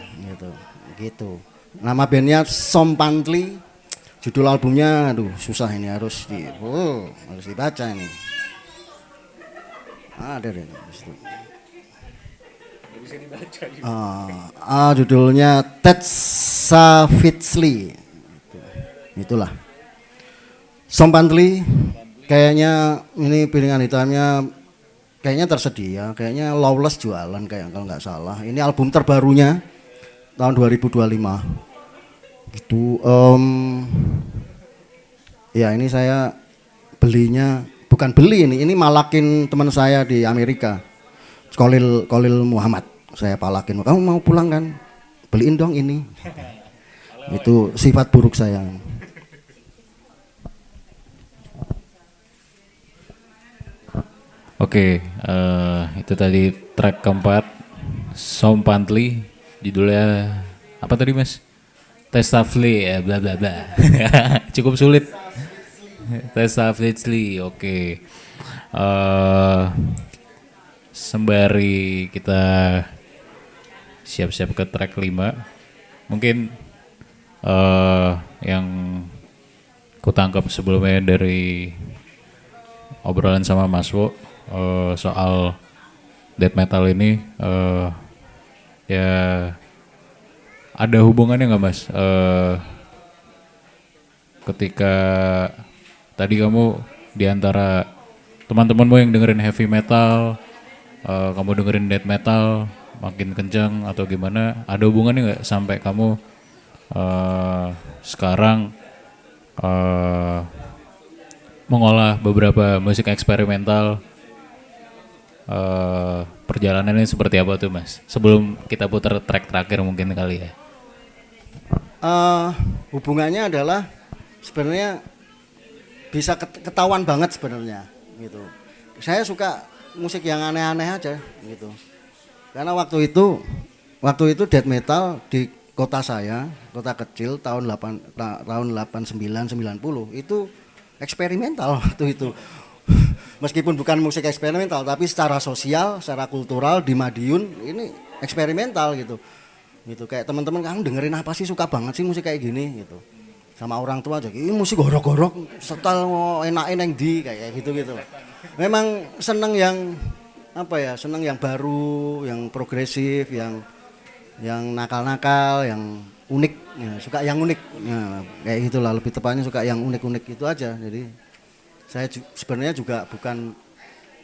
gitu. Nama bandnya Sompantli. Judul albumnya aduh susah ini harus dibaca ini. Ada deh di situ. Judulnya Ted Savitsli. Itulah. Sompantli kayaknya ini piringan hitamnya kayaknya tersedia, kayaknya Lawless jualan kayak kalau nggak salah. Ini album terbarunya tahun 2025. Gitu. Ya ini saya belinya bukan beli ini malakin teman saya di Amerika. Kolil Muhammad. Saya palakin, kamu mau pulang kan? Beliin dong ini. Itu sifat buruk saya. Oke, itu tadi track keempat Sompantli, judulnya apa tadi Mas? Testavli ya bla bla bla. Cukup sulit. Testavli, oke. Sembari kita siap-siap ke track 5, mungkin yang kutangkap sebelumnya dari obrolan sama Mas Wo soal death metal ini ya ada hubungannya nggak Mas ketika tadi kamu diantara teman-temanmu yang dengerin heavy metal kamu dengerin death metal makin kencang atau gimana, ada hubungannya nggak sampai kamu sekarang mengolah beberapa musik eksperimental, perjalanannya seperti apa tuh Mas? Sebelum kita putar track terakhir mungkin kali ya. Hubungannya adalah sebenarnya bisa ketahuan banget sebenarnya gitu. Saya suka musik yang aneh-aneh aja gitu. Karena waktu itu death metal di kota saya, kota kecil tahun 89 90 itu eksperimental waktu itu. Meskipun bukan musik eksperimental tapi secara sosial, secara kultural di Madiun ini eksperimental gitu. Gitu kayak teman-teman kamu dengerin apa sih, suka banget sih musik kayak gini gitu. Sama orang tua aja, ini musik gorok-gorok, setel mau enakin yang di kayak gitu. Memang seneng yang apa ya, seneng yang baru, yang progresif, yang nakal-nakal, yang unik, ya, suka yang unik, ya, kayak gitulah, lebih tepatnya suka yang unik-unik itu aja. Jadi saya sebenarnya juga bukan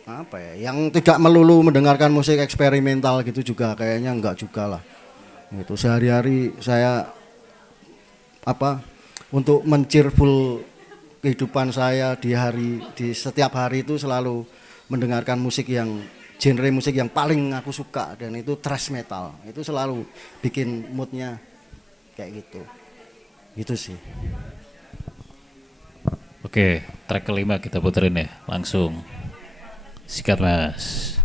apa ya, yang tidak melulu mendengarkan musik eksperimental gitu juga, kayaknya enggak juga lah. Itu sehari-hari saya untuk men-cheerful kehidupan saya di setiap hari itu selalu mendengarkan musik yang genre musik yang paling aku suka, dan itu thrash metal. Itu selalu bikin moodnya kayak gitu. Gitu sih. Oke, track kelima kita puterin ya, langsung. Sikat Mas.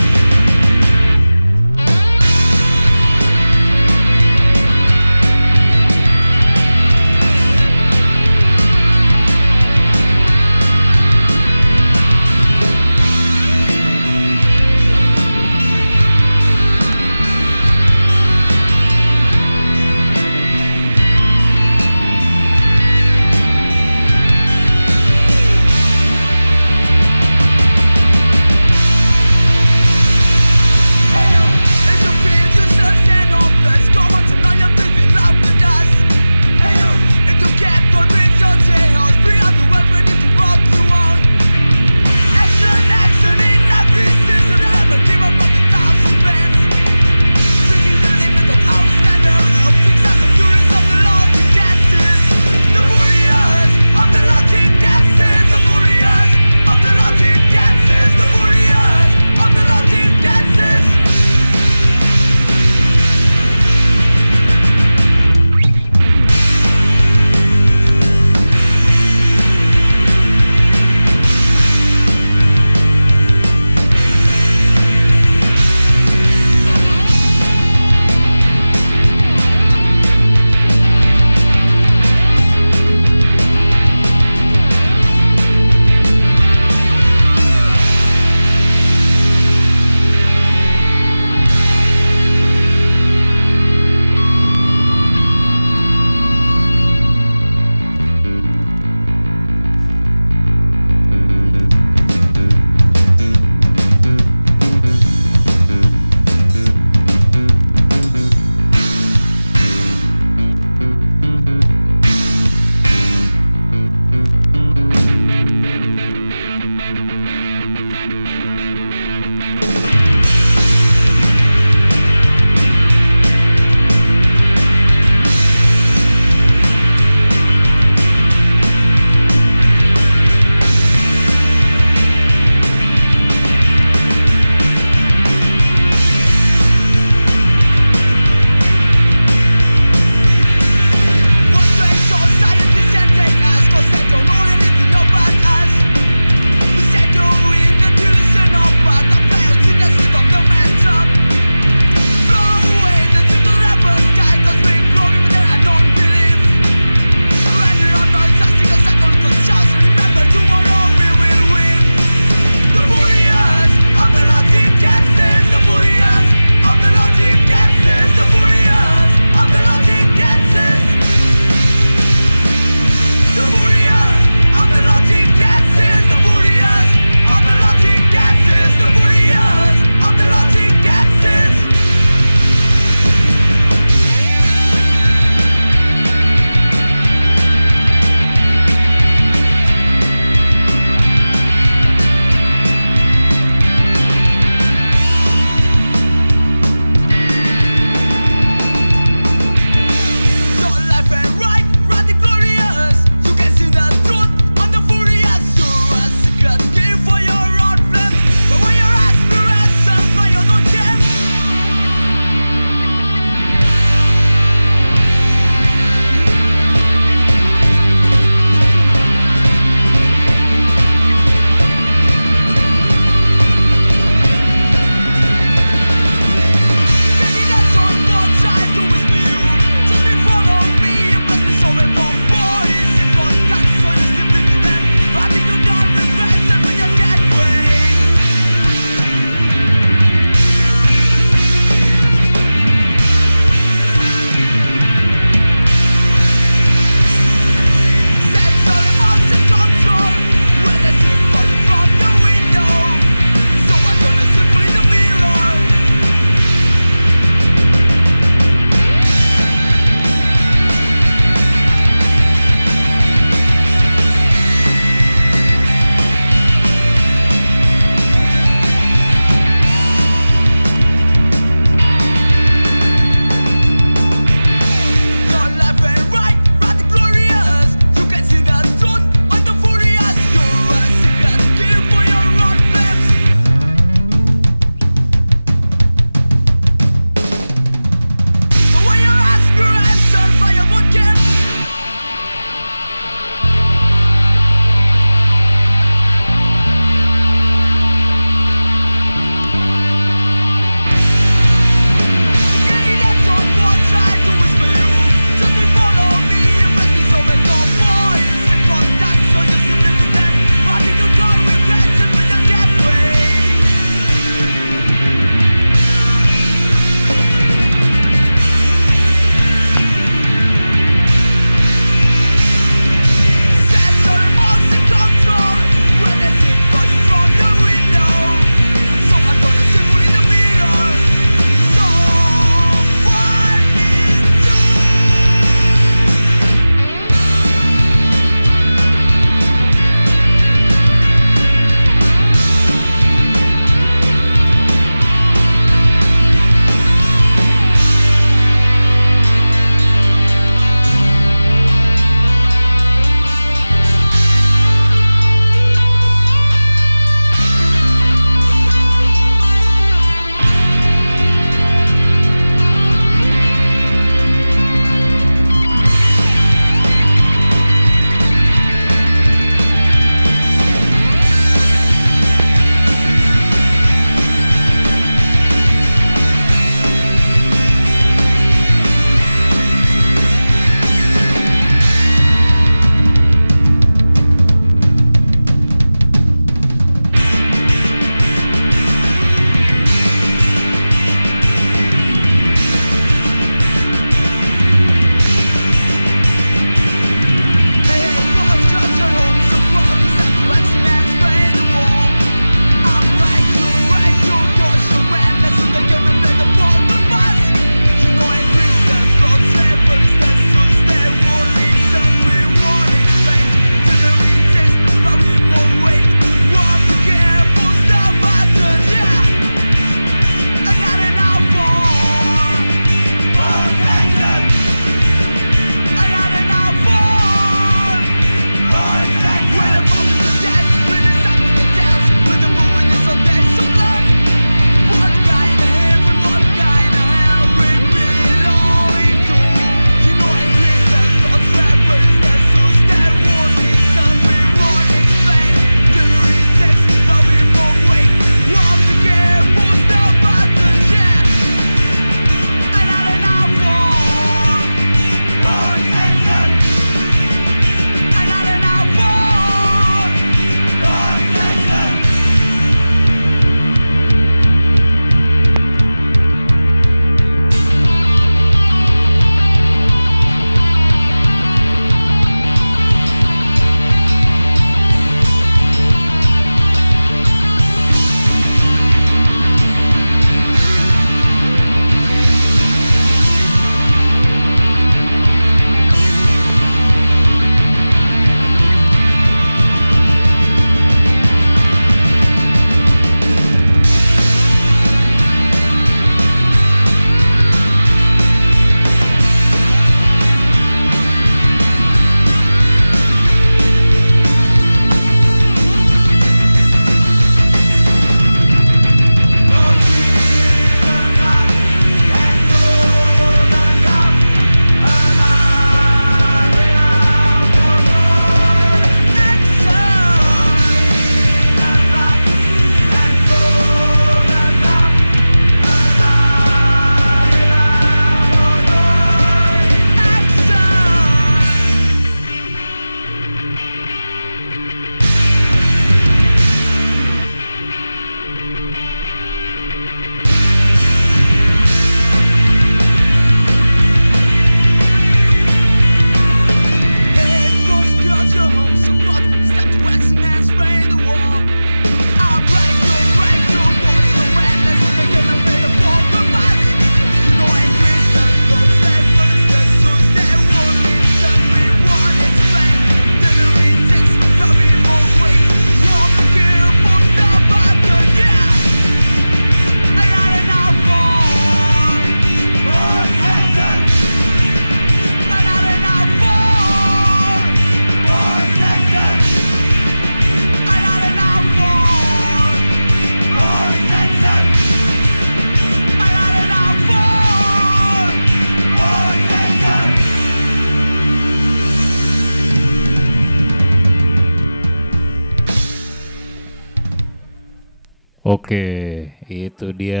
Oke, itu dia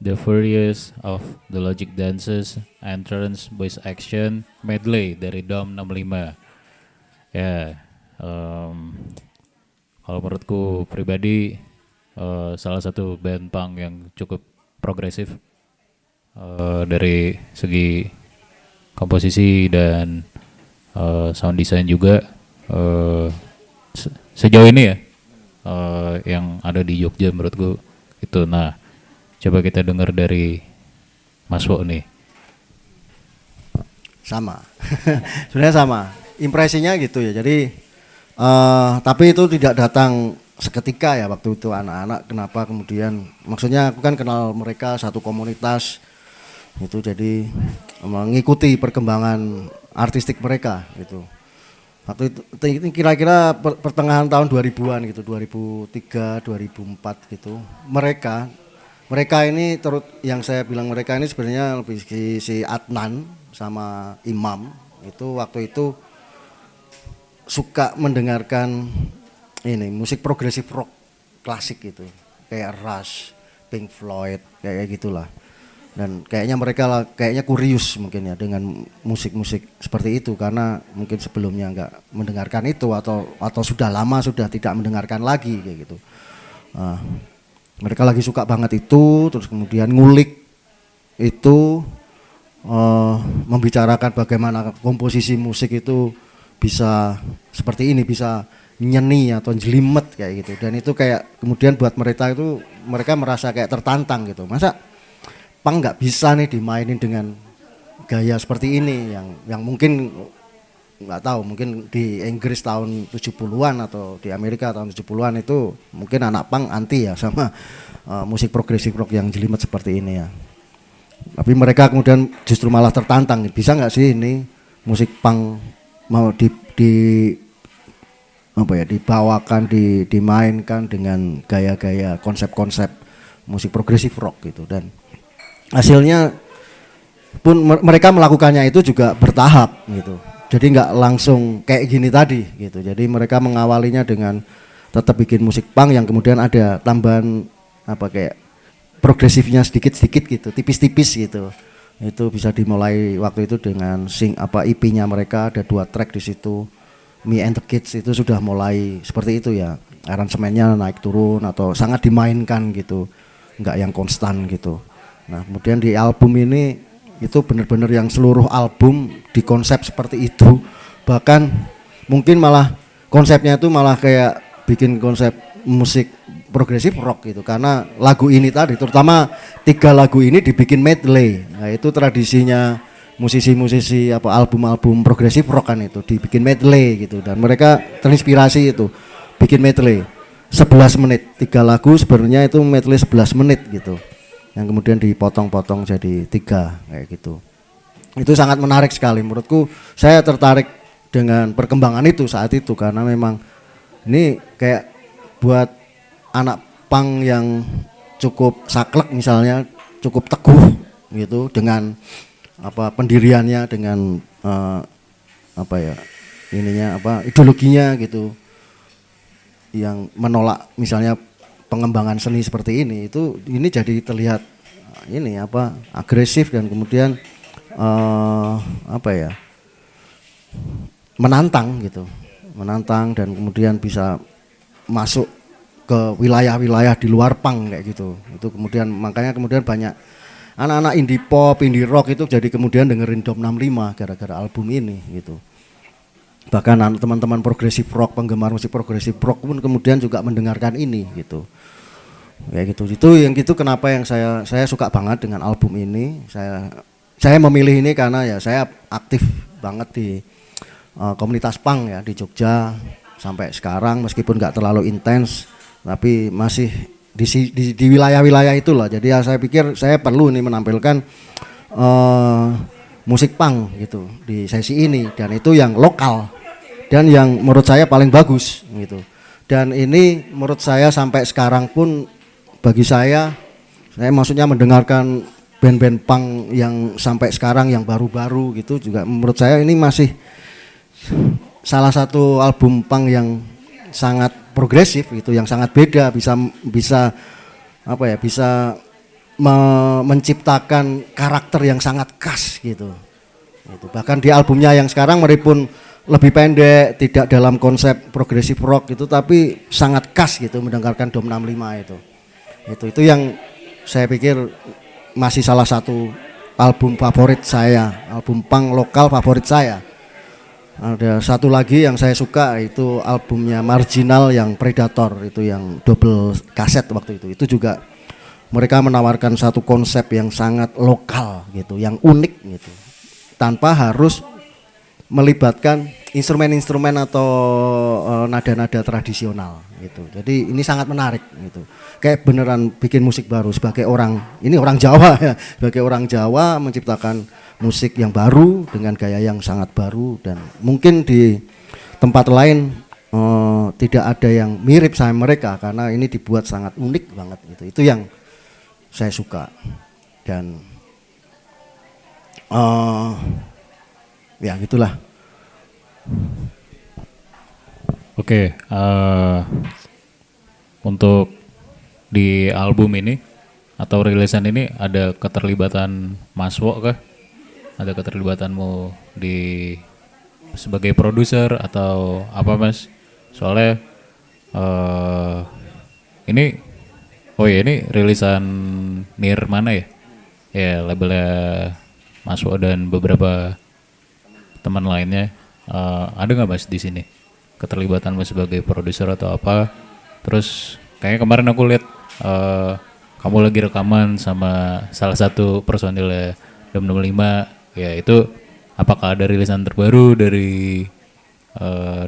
The Furious of the Logic Dances Entrance Voice Action Medley dari Dom 65. Ya, kalau menurutku pribadi salah satu band punk yang cukup progresif dari segi komposisi dan sound design juga sejauh ini ya yang ada di Jogja menurutku itu. Nah, coba kita dengar dari Mas Wo nih. Sama. Sebenarnya sama. Impresinya gitu ya. Jadi tapi itu tidak datang seketika ya waktu itu anak-anak. Kenapa kemudian? Maksudnya aku kan kenal mereka satu komunitas itu, jadi mengikuti perkembangan artistik mereka gitu. Waktu itu kira-kira pertengahan tahun 2000-an gitu, 2003, 2004 gitu. Mereka ini yang saya bilang mereka ini sebenarnya lebih si Adnan sama Imam itu waktu itu suka mendengarkan ini musik progresif rock klasik gitu, kayak Rush, Pink Floyd, kayak gitulah. Dan kayaknya kayaknya kurius mungkin ya dengan musik-musik seperti itu, karena mungkin sebelumnya nggak mendengarkan itu atau sudah lama sudah tidak mendengarkan lagi kayak gitu. Mereka lagi suka banget itu, terus kemudian ngulik itu, membicarakan bagaimana komposisi musik itu bisa seperti ini, bisa nyeni atau jelimet kayak gitu. Dan itu kayak kemudian buat mereka merasa kayak tertantang gitu. Masa punk nggak bisa nih dimainin dengan gaya seperti ini yang mungkin nggak tahu, mungkin di Inggris tahun 70-an atau di Amerika tahun 70-an itu mungkin anak punk anti ya sama musik progresif rock yang jelimet seperti ini ya. Tapi mereka kemudian justru malah tertantang, bisa nggak sih ini musik punk mau dibawakan, dimainkan dengan gaya-gaya konsep-konsep musik progresif rock gitu. Dan hasilnya pun mereka melakukannya itu juga bertahap gitu. Jadi nggak langsung kayak gini tadi gitu. Jadi mereka mengawalinya dengan tetap bikin musik punk yang kemudian ada tambahan kayak progresifnya sedikit-sedikit gitu, tipis-tipis gitu. Itu bisa dimulai waktu itu dengan EP-nya mereka ada 2 track di situ. Me and the Kids itu sudah mulai seperti itu ya. Aransemennya naik turun atau sangat dimainkan gitu. Nggak yang konstan gitu. Nah, kemudian di album ini itu benar-benar yang seluruh album dikonsep seperti itu. Bahkan mungkin malah konsepnya itu malah kayak bikin konsep musik progresif rock gitu. Karena lagu ini tadi, terutama 3 lagu ini dibikin medley. Nah, itu tradisinya musisi-musisi album-album progresif rock kan, itu dibikin medley gitu. Dan mereka terinspirasi itu bikin medley 11 menit. 3 lagu sebenarnya itu medley 11 menit gitu. Yang kemudian dipotong-potong jadi 3 kayak gitu. Itu sangat menarik sekali menurutku. Saya tertarik dengan perkembangan itu saat itu karena memang ini kayak buat anak punk yang cukup saklek misalnya, cukup teguh gitu dengan pendiriannya, dengan ideologinya gitu, yang menolak misalnya pengembangan seni seperti ini jadi terlihat agresif dan kemudian menantang dan kemudian bisa masuk ke wilayah-wilayah di luar punk kayak gitu. Itu kemudian makanya banyak anak-anak indie pop, indie rock itu jadi kemudian dengerin Dom 65 gara-gara album ini gitu. Bahkan teman-teman progresif rock, penggemar musik progresif rock pun kemudian juga mendengarkan ini gitu. Kayak gitu. Itu kenapa yang saya suka banget dengan album ini. Saya memilih ini karena ya saya aktif banget di komunitas punk ya di Jogja sampai sekarang, meskipun nggak terlalu intens tapi masih di wilayah-wilayah itulah. Jadi ya saya pikir saya perlu nih menampilkan musik punk gitu di sesi ini, dan itu yang lokal dan yang menurut saya paling bagus gitu. Dan ini menurut saya sampai sekarang pun bagi saya maksudnya mendengarkan band-band punk yang sampai sekarang yang baru-baru gitu juga menurut saya ini masih salah satu album punk yang sangat progresif itu, yang sangat beda, bisa apa ya, bisa menciptakan karakter yang sangat khas gitu. Itu bahkan di albumnya yang sekarang meskipun lebih pendek, tidak dalam konsep progressive rock itu, tapi sangat khas gitu mendengarkan Dom 65 itu. Itu yang saya pikir masih salah satu album favorit saya, album punk lokal favorit saya. Ada satu lagi yang saya suka, itu albumnya Marginal yang Predator, itu yang double kaset waktu itu. Itu juga mereka menawarkan satu konsep yang sangat lokal gitu, yang unik gitu, tanpa harus melibatkan instrumen-instrumen atau nada-nada tradisional gitu. Jadi ini sangat menarik gitu. Kayak beneran bikin musik baru sebagai orang, ini orang Jawa ya, sebagai orang Jawa menciptakan musik yang baru dengan gaya yang sangat baru, dan mungkin di tempat lain tidak ada yang mirip sama mereka karena ini dibuat sangat unik banget gitu. Itu yang saya suka. Dan ya gitulah. Oke, untuk di album ini atau rilisan ini ada keterlibatan Mas Wo kah? Ada keterlibatanmu di sebagai produser atau apa Mas? Soalnya ini ini rilisan Nirmana ya? Ya, labelnya Mas Wo dan beberapa teman lainnya. Ada nggak Mas di sini keterlibatanmu sebagai produser atau apa? Terus kayaknya kemarin aku lihat kamu lagi rekaman sama salah satu personilnya Dom 65. Ya, itu apakah ada rilisan terbaru dari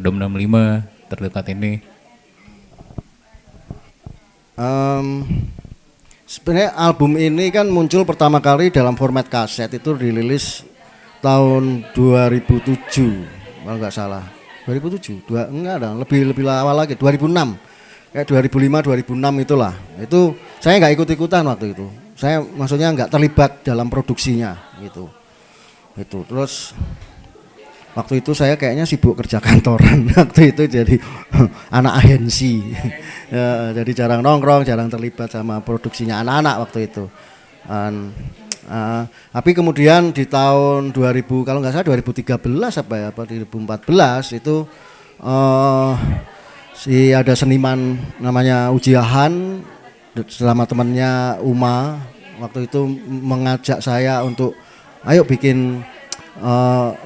Dom 65 terdekat ini? Sebenarnya album ini kan muncul pertama kali dalam format kaset, itu dirilis tahun 2007 kalau nggak salah. 2007 lebih awal lagi, 2006, kayak 2005 2006 itulah. Itu saya nggak ikut-ikutan waktu itu, saya maksudnya nggak terlibat dalam produksinya gitu. Itu terus waktu itu saya kayaknya sibuk kerja kantoran waktu itu, jadi anak agensi ya, jadi jarang nongkrong, jarang terlibat sama produksinya anak-anak waktu itu. Tapi kemudian di tahun 2000 kalau nggak salah 2013 apa 2014 itu ada seniman namanya Ujiahan selama temannya Uma waktu itu mengajak saya untuk ayo bikin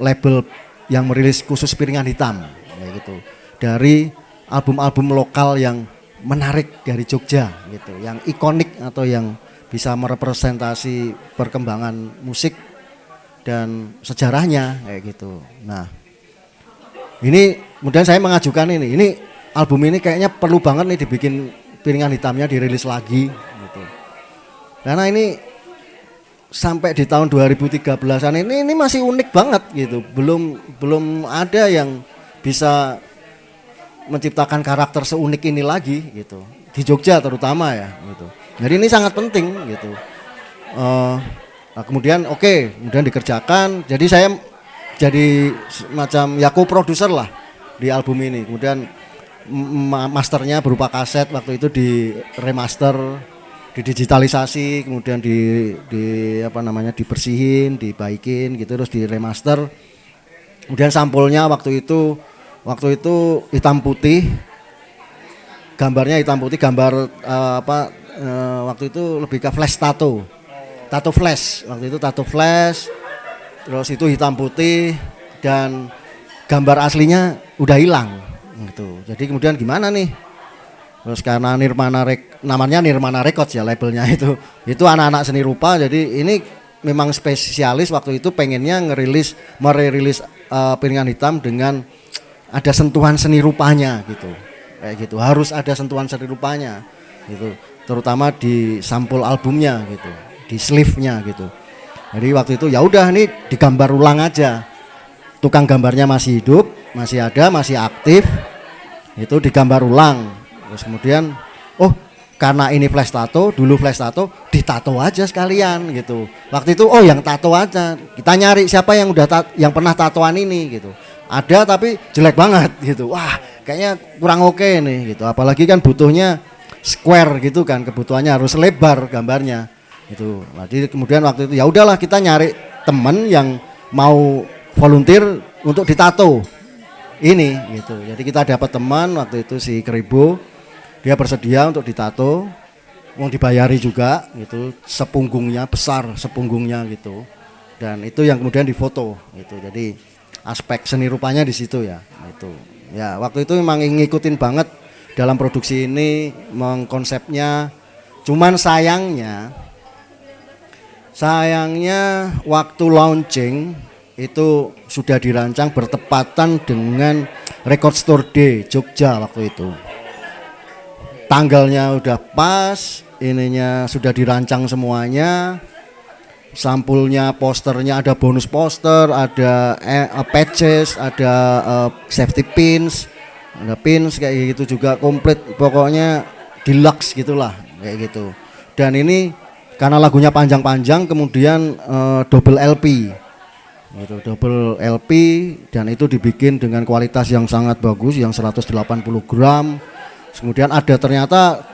label yang merilis khusus Piringan Hitam kayak gitu, dari album-album lokal yang menarik dari Jogja gitu, yang ikonik atau yang bisa merepresentasi perkembangan musik dan sejarahnya kayak gitu. Nah, ini kemudian saya mengajukan ini album ini kayaknya perlu banget nih dibikin Piringan Hitamnya dirilis lagi gitu. Karena ini sampai di tahun 2013-an ini masih unik banget gitu. Belum ada yang bisa menciptakan karakter seunik ini lagi gitu. Di Jogja terutama ya gitu. Jadi ini sangat penting gitu. Nah kemudian kemudian dikerjakan. Jadi saya jadi semacam ya co-producer lah di album ini. Kemudian masternya berupa kaset waktu itu di remaster, didigitalisasi, kemudian dibersihin, dibaikin gitu, terus di remaster. Kemudian sampulnya waktu itu hitam putih, gambarnya hitam putih, gambar waktu itu lebih ke flash tato flash, waktu itu tato flash, terus itu hitam putih dan gambar aslinya udah hilang gitu. Jadi kemudian gimana nih? Terus karena namanya Nirmana Records ya labelnya itu anak-anak seni rupa, jadi ini memang spesialis waktu itu pengennya merilis Piringan Hitam dengan ada sentuhan seni rupanya gitu, kayak gitu, harus ada sentuhan seni rupanya gitu, terutama di sampul albumnya gitu, di sleeve-nya gitu. Jadi waktu itu ya udah nih digambar ulang aja, tukang gambarnya masih hidup, masih ada, masih aktif, itu digambar ulang. Terus kemudian karena ini flash tato, dulu flash tato, ditato aja sekalian gitu. Waktu itu yang tato aja. Kita nyari siapa yang yang pernah tatoan ini gitu. Ada tapi jelek banget gitu. Wah, kayaknya kurang oke nih gitu. Apalagi kan butuhnya square gitu kan, kebutuhannya harus lebar gambarnya gitu. Jadi kemudian waktu itu ya udahlah kita nyari temen yang mau volunteer untuk ditato ini gitu. Jadi kita dapat teman waktu itu si Keribo, dia bersedia untuk ditato, mau dibayari juga gitu, sepunggungnya besar sepunggungnya gitu. Dan itu yang kemudian difoto gitu. Jadi aspek seni rupanya di situ ya. Itu. Ya, waktu itu memang ngikutin banget dalam produksi ini mengkonsepnya. Cuman sayangnya waktu launching itu sudah dirancang bertepatan dengan Record Store Day Jogja waktu itu. Tanggalnya udah pas, ininya sudah dirancang semuanya. Sampulnya, posternya ada bonus poster, ada patches, ada safety pins, ada pins kayak gitu juga komplit, pokoknya deluxe gitulah kayak gitu. Dan ini karena lagunya panjang-panjang kemudian double LP. Gitu, double LP dan itu dibikin dengan kualitas yang sangat bagus yang 180 gram. Kemudian ada ternyata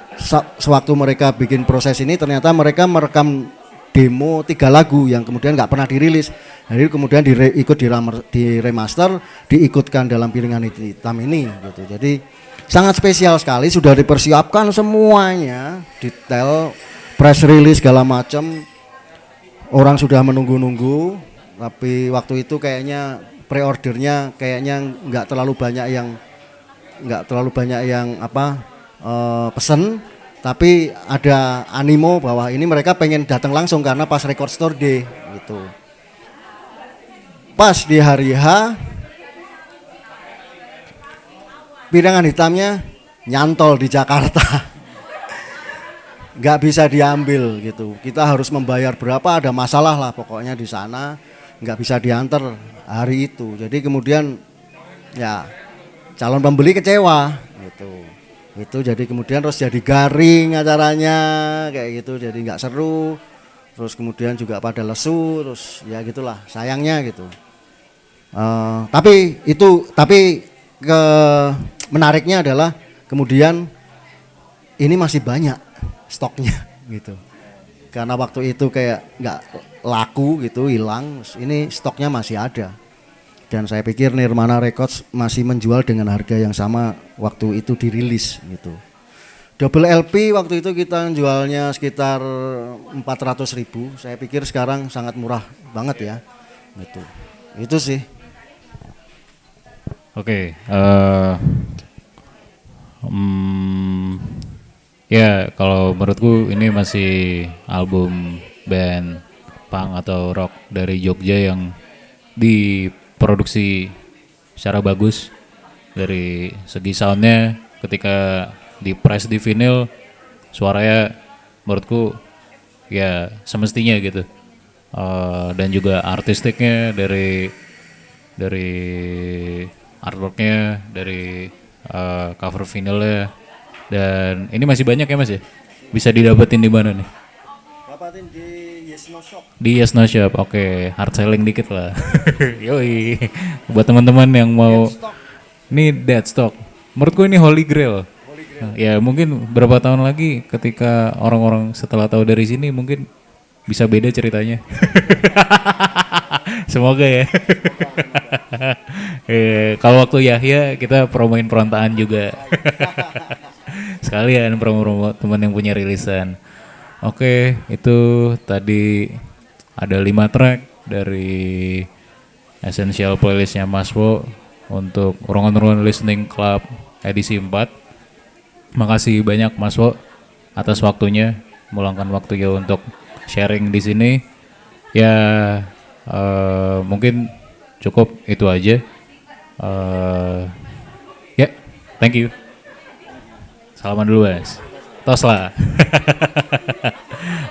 sewaktu mereka bikin proses ini ternyata mereka merekam demo 3 lagu yang kemudian nggak pernah dirilis. Jadi kemudian di remaster, diikutkan dalam piringan hitam ini gitu. Jadi sangat spesial sekali, sudah dipersiapkan semuanya, detail, press release segala macam. Orang sudah menunggu-nunggu, tapi waktu itu kayaknya pre-ordernya kayaknya nggak terlalu banyak yang pesen. Tapi ada animo bahwa ini mereka pengen datang langsung karena pas Record Store Day gitu. Pas di hari H piringan hitamnya nyantol di Jakarta. Nggak bisa diambil gitu. Kita harus membayar berapa, ada masalah lah pokoknya di sana, nggak bisa diantar hari itu. Jadi kemudian ya calon pembeli kecewa gitu. Itu jadi kemudian terus jadi garing acaranya kayak gitu, jadi nggak seru. Terus kemudian juga pada lesu, terus ya gitulah sayangnya gitu. Tapi menariknya adalah kemudian ini masih banyak stoknya gitu. Karena waktu itu kayak nggak laku gitu, hilang. Ini stoknya masih ada. Dan saya pikir Nirmana Records masih menjual dengan harga yang sama waktu itu dirilis gitu. Double LP waktu itu kita jualnya sekitar 400.000. Saya pikir sekarang sangat murah banget ya. Gitu. Itu sih. Oke, ya kalau menurutku ini masih album band punk atau rock dari Jogja yang diproduksi secara bagus dari segi soundnya. Ketika di press di vinyl suaranya menurutku ya semestinya gitu. Dan juga artistiknya dari artworknya, dari cover vinylnya. Dan ini masih banyak ya Mas ya? Bisa didapetin di mana nih? Dapatin di Yes No Shop. Di Yes No Shop, oke. Hard selling dikit lah. Yoi. Buat teman-teman yang mau, ini dead stock. Menurutku ini holy grail. Nah, ya mungkin berapa tahun lagi ketika orang-orang setelah tahu dari sini mungkin bisa beda ceritanya. Semoga ya. Kalau waktu Yahya kita promoin perontaan juga. Sekalian promo teman yang punya rilisan. Oke, itu tadi ada 5 track dari Essential Playlistnya Mas Wo untuk Ruangan-Ruangan Listening Club edisi 4. Makasih banyak Mas Wo atas waktunya, meluangkan waktunya untuk sharing di sini. Ya mungkin cukup itu aja. Ya, thank you. Salaman dulu Mas. Tos lah.